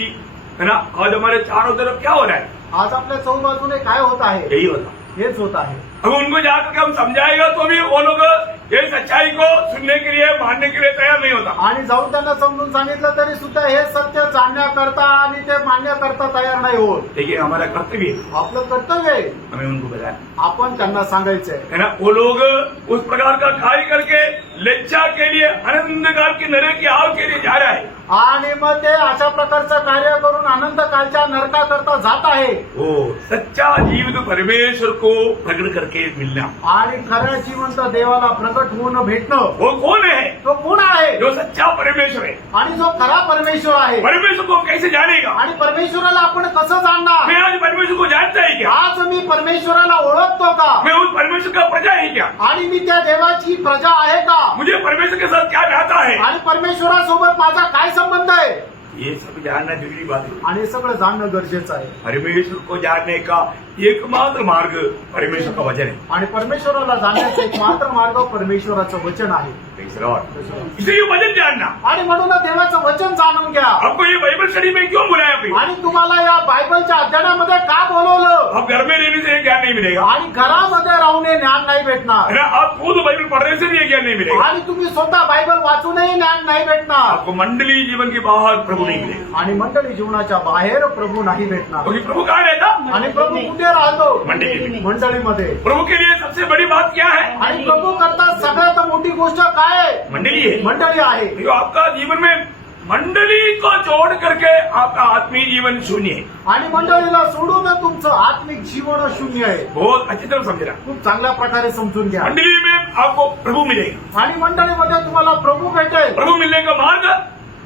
है ना, आज हमारे चारों तरफ क्या हो रहा है? आज आपल्या चौबाजूने काय होत आहे? यही होता। हेच होत आहे. अब उनको जाकर के हम समझाएगा तो भी वो लोग ये सच्चाई को सुनने के लिए मानने के लिए तैयार नहीं होता। आणि जाऊन त्यांना समजून सांगितलं तरी सुद्धा हे सत्य जाणण्याकरता आणि ते मानण्याकरता तयार नाही होत. लेकिन हमारा कर्तव्य है, आपलं कर्तव्य आहे हमें उनको बताया आपण त्यांना सांगायचंय. है ना। वो लोग उस प्रकार का कार्य करके लज्जा के लिए अनंत काल की नरक की आग के लिए जा रहा है। आणि मग ते अशा प्रकारचं कार्य करून आनंद कालच्या नरकाकरता जात आहे. वो सच्चा जीवित परमेश्वर को प्रकट करके मिलना, आणि खऱ्या जिवंत देवाला प्रकट होऊन भेटणं, वो कौन है? तो कोण आहे? जो सच्चा परमेश्वर है। आणि जो खरा परमेश्वर आहे. परमेश्वर को कैसे जानेगा? आणि परमेश्वराला आपण कसं जाणणार? मैं आज परमेश्वर को जानता है क्या? आज मी परमेश्वराला ओळखतो का? मैं उस परमेश्वर का प्रजा है क्या? आणि मी त्या देवाची प्रजा आहे का? मुझे परमेश्वर के साथ क्या नाता है? आणि परमेश्वरासोबत माझा काय संबंध आहे? ये सब जानना जरूरी बात है। आणि हे सगळं जाणणं गरजेचं आहे. परमेश्वर को जानने का एकमात्र मार्ग परमेश्वर का वचन है। आणि परमेश्वराला जाणण्याचा एक मात्र मार्ग परमेश्वराचं वचन आहे. Praise the Lord। इसलिए ये वचन जानना। आणि म्हणूनच देवाचं वचन जाणून घ्या. आपको ये बाइबल स्टडी में क्यों बुलाया अभी? आणि तुम्हाला या बायबलच्या अध्ययनामध्ये का बोलवलं? आप घर में रहने से ये ज्ञान नहीं मिलेगा, आणि घरामध्ये राहून हे ज्ञान नाही भेटणार. है ना। आप खुद बाइबल पढ़ने से भी ये ज्ञान नहीं मिलेगा। आणि तुम्ही स्वतः बायबल वाचूनही ज्ञान नाही भेटणार. आपको मंडली जीवन के बाहर प्रभु नहीं मिलेगा। आणि मंडळी जीवनाच्या बाहेर प्रभु नाही भेटणार. क्योंकि प्रभु कहाँ रहता? आणि प्रभु कुठे राहतो? मंडली में। मंडळीमध्ये. प्रभु के लिए सबसे बड़ी बात क्या है? आणि प्रभु करता सगळ्यात मोठी गोष्ट काय आहे? मंडली है। मंडळी आहे. जो आपका जीवन में मंडली को जोड़ करके आपका आत्मीय जीवन शून्य है। आणि मंडळीला सोडून तुमचं आत्मिक जीवन शून्य आहे. बहुत अच्छी तरह समझना। खूप चांगल्या प्रकारे समजून घ्या. मंडली में आपको प्रभु मिलेगा। आणि मंडळीमध्ये तुम्हाला प्रभु भेटेल. प्रभु मिलने का मार्ग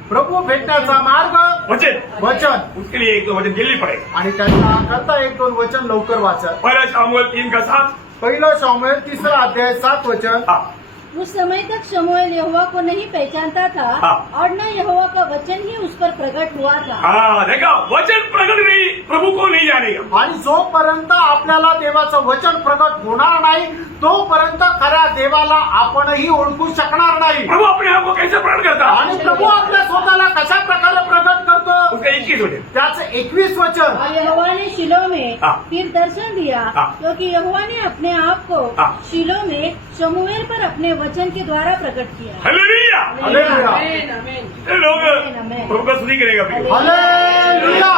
प्रभु भेटण्याचा मार्ग वचन। वचन. उसके लिए एक दो वचन जल्दी पड़ेगा। आणि त्याच्या करता एक दोन वचन लवकर वाचा. पहला शामुएल 3:7। पहिलं शामुएल 3 अध्याय 7 वचन. हाँ, उस समय तक शमूएल यहोवा को नहीं पहचानता था हाँ। और न यहोवा का वचन ही उस पर प्रकट हुआ था। हाँ, देखा वचन प्रकट नहीं, प्रभु को नहीं जानेगा। आणि जोपर्यंत आपल्याला देवाचं वचन प्रकट होणार नाही तोपर्यंत खऱ्या देवाला आपणही ओळखू शकणार नाही. प्रभु अपने आप को कैसे प्रकट करता? आणि प्रभु आपल्या स्वतःला कशा प्रकारे प्रकट करतो? उसका 21 वचन। त्याचं 21 वचन. और यहोवा ने शिलो में हाँ। फिर दर्शन दिया, हाँ। क्योंकि यहोवा ने अपने आप को हाँ। शिलो में शमूएल पर अपने वचन के द्वारा प्रकट किया। हालेलुया। हालेलुया. ये लोग आमेन। प्रभु का सुनी करेगा भी। हालेलुया.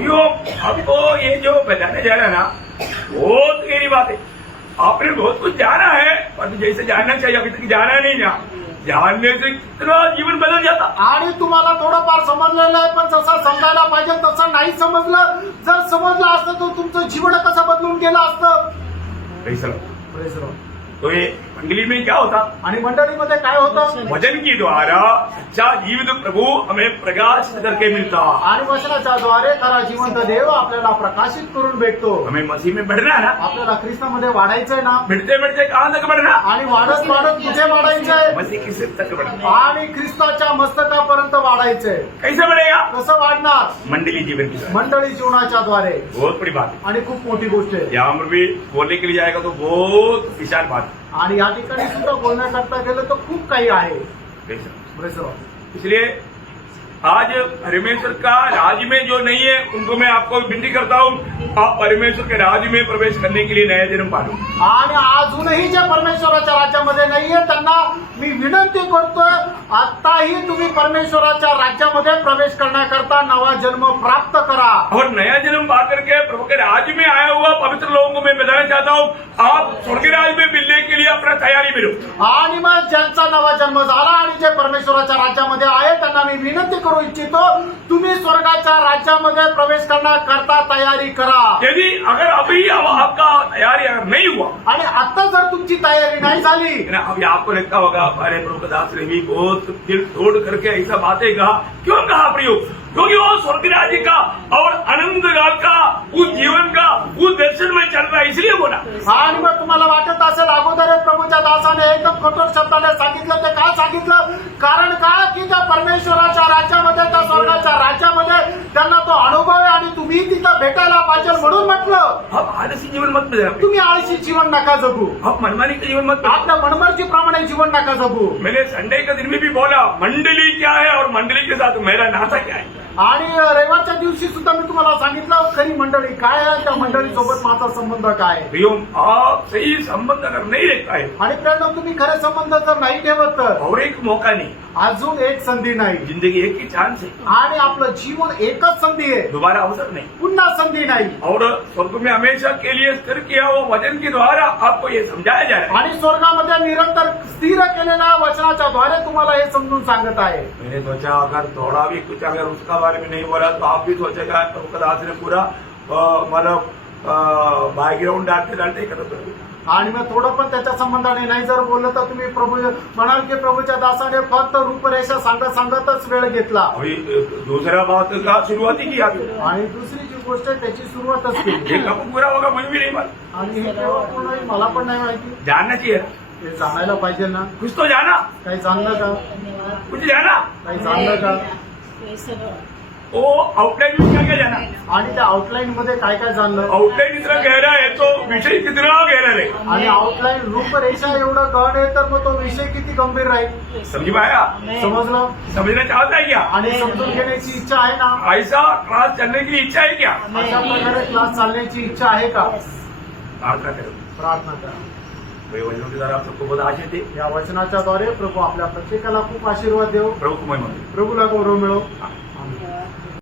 यो आपको ये जो बताने जा रहा है ना, बहुत गहरी बात है। आपने बहुत कुछ जाना है, पर जैसे जानना चाहिए अभी तक जाना नहीं ना। जानने से कितना जीवन बदल जाता। आणि तुम्हाला थोडंफार समजलेलं आहे पण जसं समजायला पाहिजे तसं नाही समजलं. जर समजलं असतं तर तुमचं जीवन कसं बदलून गेलं असतं. Praise the Lord। Praise the Lord. तो ये मंडली में क्या होता? आणि मंडळीमध्ये काय होतं? वचन के द्वारा सच्चा जीवित प्रभु हमें प्रकाश करके मिलता। आणि वचनाच्या द्वारे खरा जिवंत देव आपल्याला प्रकाशित करून भेटतो. हमें मसीह में बढ़ना है ना। आपल्याला ख्रिस्तामध्ये वाढायचंय ना. बढ़ते बढ़ते कहाँ तक बढ़ना? आणि वाढत वाढत कुठे वाढायचंय? मसीह की सिर तक बढ़ना। आणि ख्रिस्ताच्या मस्तकापर्यंत वाढायचंय. कैसे बढ़ेगा? कसं वाढणार? मंडली जीवन की तरह। मंडळी जीवनाच्या द्वारे. बहुत बड़ी बात है। आणि खूप मोठी गोष्ट आहे. यहाँ पर भी बोलने के लिए जाएगा तो बहुत विशाल बात है। आणि या ठिकाणी सुद्धा बोलण्याकरता गेलं तर खूप काही आहे. Praise the Lord। Praise the Lord. इसलिए आज परमेश्वर का राज्य में जो नहीं है उनको मैं आपको विनती करता हूँ, आप परमेश्वर के राज्य में प्रवेश करने के लिए नया जन्म पालो। आणि अजूनही जे परमेश्वराच्या राज्यामध्ये नाहीये त्यांना मी विनंती करतोय, आताही तुम्ही परमेश्वराच्या राज्यामध्ये प्रवेश करण्याकरता नवा जन्म प्राप्त करा. और नया जन्म पा करके प्रभु के राज्य में आया हुआ पवित्र लोगों को मैं बताना चाहता हूँ, आप स्वर्ग राज्य में मिलने के लिए अपना तैयारी में रहो। आणि मग ज्यांचा नवा जन्म झाला आणि जे परमेश्वराच्या राज्यामध्ये आहे त्यांना मी विनंती करू इच्छितो, तुम्ही स्वर्गाच्या राज्यामध्ये प्रवेश करण्याकरता तयारी करा. यदि अगर अभी अब आपका तैयारी अगर नहीं हुआ, आणि आता जर तुमची तयारी नाही झाली, है ना, अभी आपको लगता होगा हमारे प्रभु दास ने भी बहुत दिल तोड़ करके ऐसा बातें कहा। क्यों कहा प्रयोग? क्योंकि वो स्वर्ग राज्य का और अनंत काल का उस जीवन का उस दर्शन में चल रहा है, इसलिए बोला। आणि मग तुम्हाला वाटत असेल अगोदर प्रभूच्या दासाने एकदम कठोर शब्दाने सांगितलं. ते का सांगितलं? कारण का की त्या परमेश्वराच्या राज्यामध्ये, त्या स्वर्गाच्या राज्यामध्ये त्यांना तो अनुभव आहे आणि तुम्ही तिथं भेटायला पाहिजे म्हणून म्हटलं आप आलसी जीवन मत में रहना। तुम्ही आळशी जीवन नका जगू आप मनमानी का जीवन मत में। आपल्या मनमर्जीप्रमाणे जीवन नका जगू मैंने संडे के दिन में भी बोला मंडली क्या है और मंडली के साथ मेरा नाता क्या है। आणि रविवारच्या दिवशी सुद्धा मी तुम्हाला सांगितलं खरी मंडळी काय आहे त्या मंडळीसोबत माझा संबंध काय आहे. प्रियो आप सही संबंध अगर नहीं रखता है आणि प्रेरणा तुम्ही खरे संबंध जर नाही ठेवत तर और एक मौका नहीं, अजून एक संधी नाही जिंदगी एक ही चांस है, आणि आपलं जीवन एकच संधी आहे दोबारा अवसर नहीं। पुन्हा संधी नाही और स्वर्ग में हमेशा के लिए स्थिर किया हुआ वचन के द्वारा आपको ये समझाया जा रहा है। आणि स्वर्गामध्ये निरंतर स्थिर केलेल्या वचनाच्या द्वारे तुम्हाला हे समजून सांगत आहे. मैंने सोचा अगर थोड़ा भी कुछ अगर उसका बारे में नहीं बोला तो आप भी सोचेगा प्रभु का दास ने पूरा मतलब बैकग्राउंड डालते डालते करत होते। आणि मग थोडं पण त्याच्या संबंधाने नाही जर बोललं तर तुम्ही प्रभू म्हणाल की प्रभूच्या दासाने फक्त रूपरेषा सांगत सांगतच वेळ घेतला अभी दूसरा बात का शुरुआती की अभी आणि दुसरी जी गोष्ट आहे त्याची सुरुवातच केली. ये कब पूरा होगा मुझे भी नहीं मालूम। आणि हे केव्हा पूर्ण होईल मला पण नाही माहिती. जानना चाहिए, हे जाणायला पाहिजे ना. कुछ तो जाना, काही जाणलं का कुछ जाना। काही जाणलं का वो आउटलाइन में क्या क्या जाना, आणि त्या आउटलाईन मध्ये काय काय जाणलं आउटलाइन इतना गहरा है तो विषय कितना गहरा है। आणि आउटलाईन रूपरेषा एवढं गहन आहे तर मग तो विषय किती गंभीर राहील. समझ में आया, समजलं समझना चाहता है क्या, आणि समजून घेण्याची इच्छा आहे ना. ऐसा क्लास चलने की इच्छा है क्या। अशा प्रकारे क्लास चालण्याची इच्छा आहे का. प्रार्थना करो, प्रार्थना करा. वही वचनों के द्वारा आप सबको बहुत आशीष दे। या वचनाच्या द्वारे प्रभू आपल्या प्रत्येकाला खूप आशीर्वाद देव. प्रभु को महिमा दे। प्रभूला गौरव मिळो.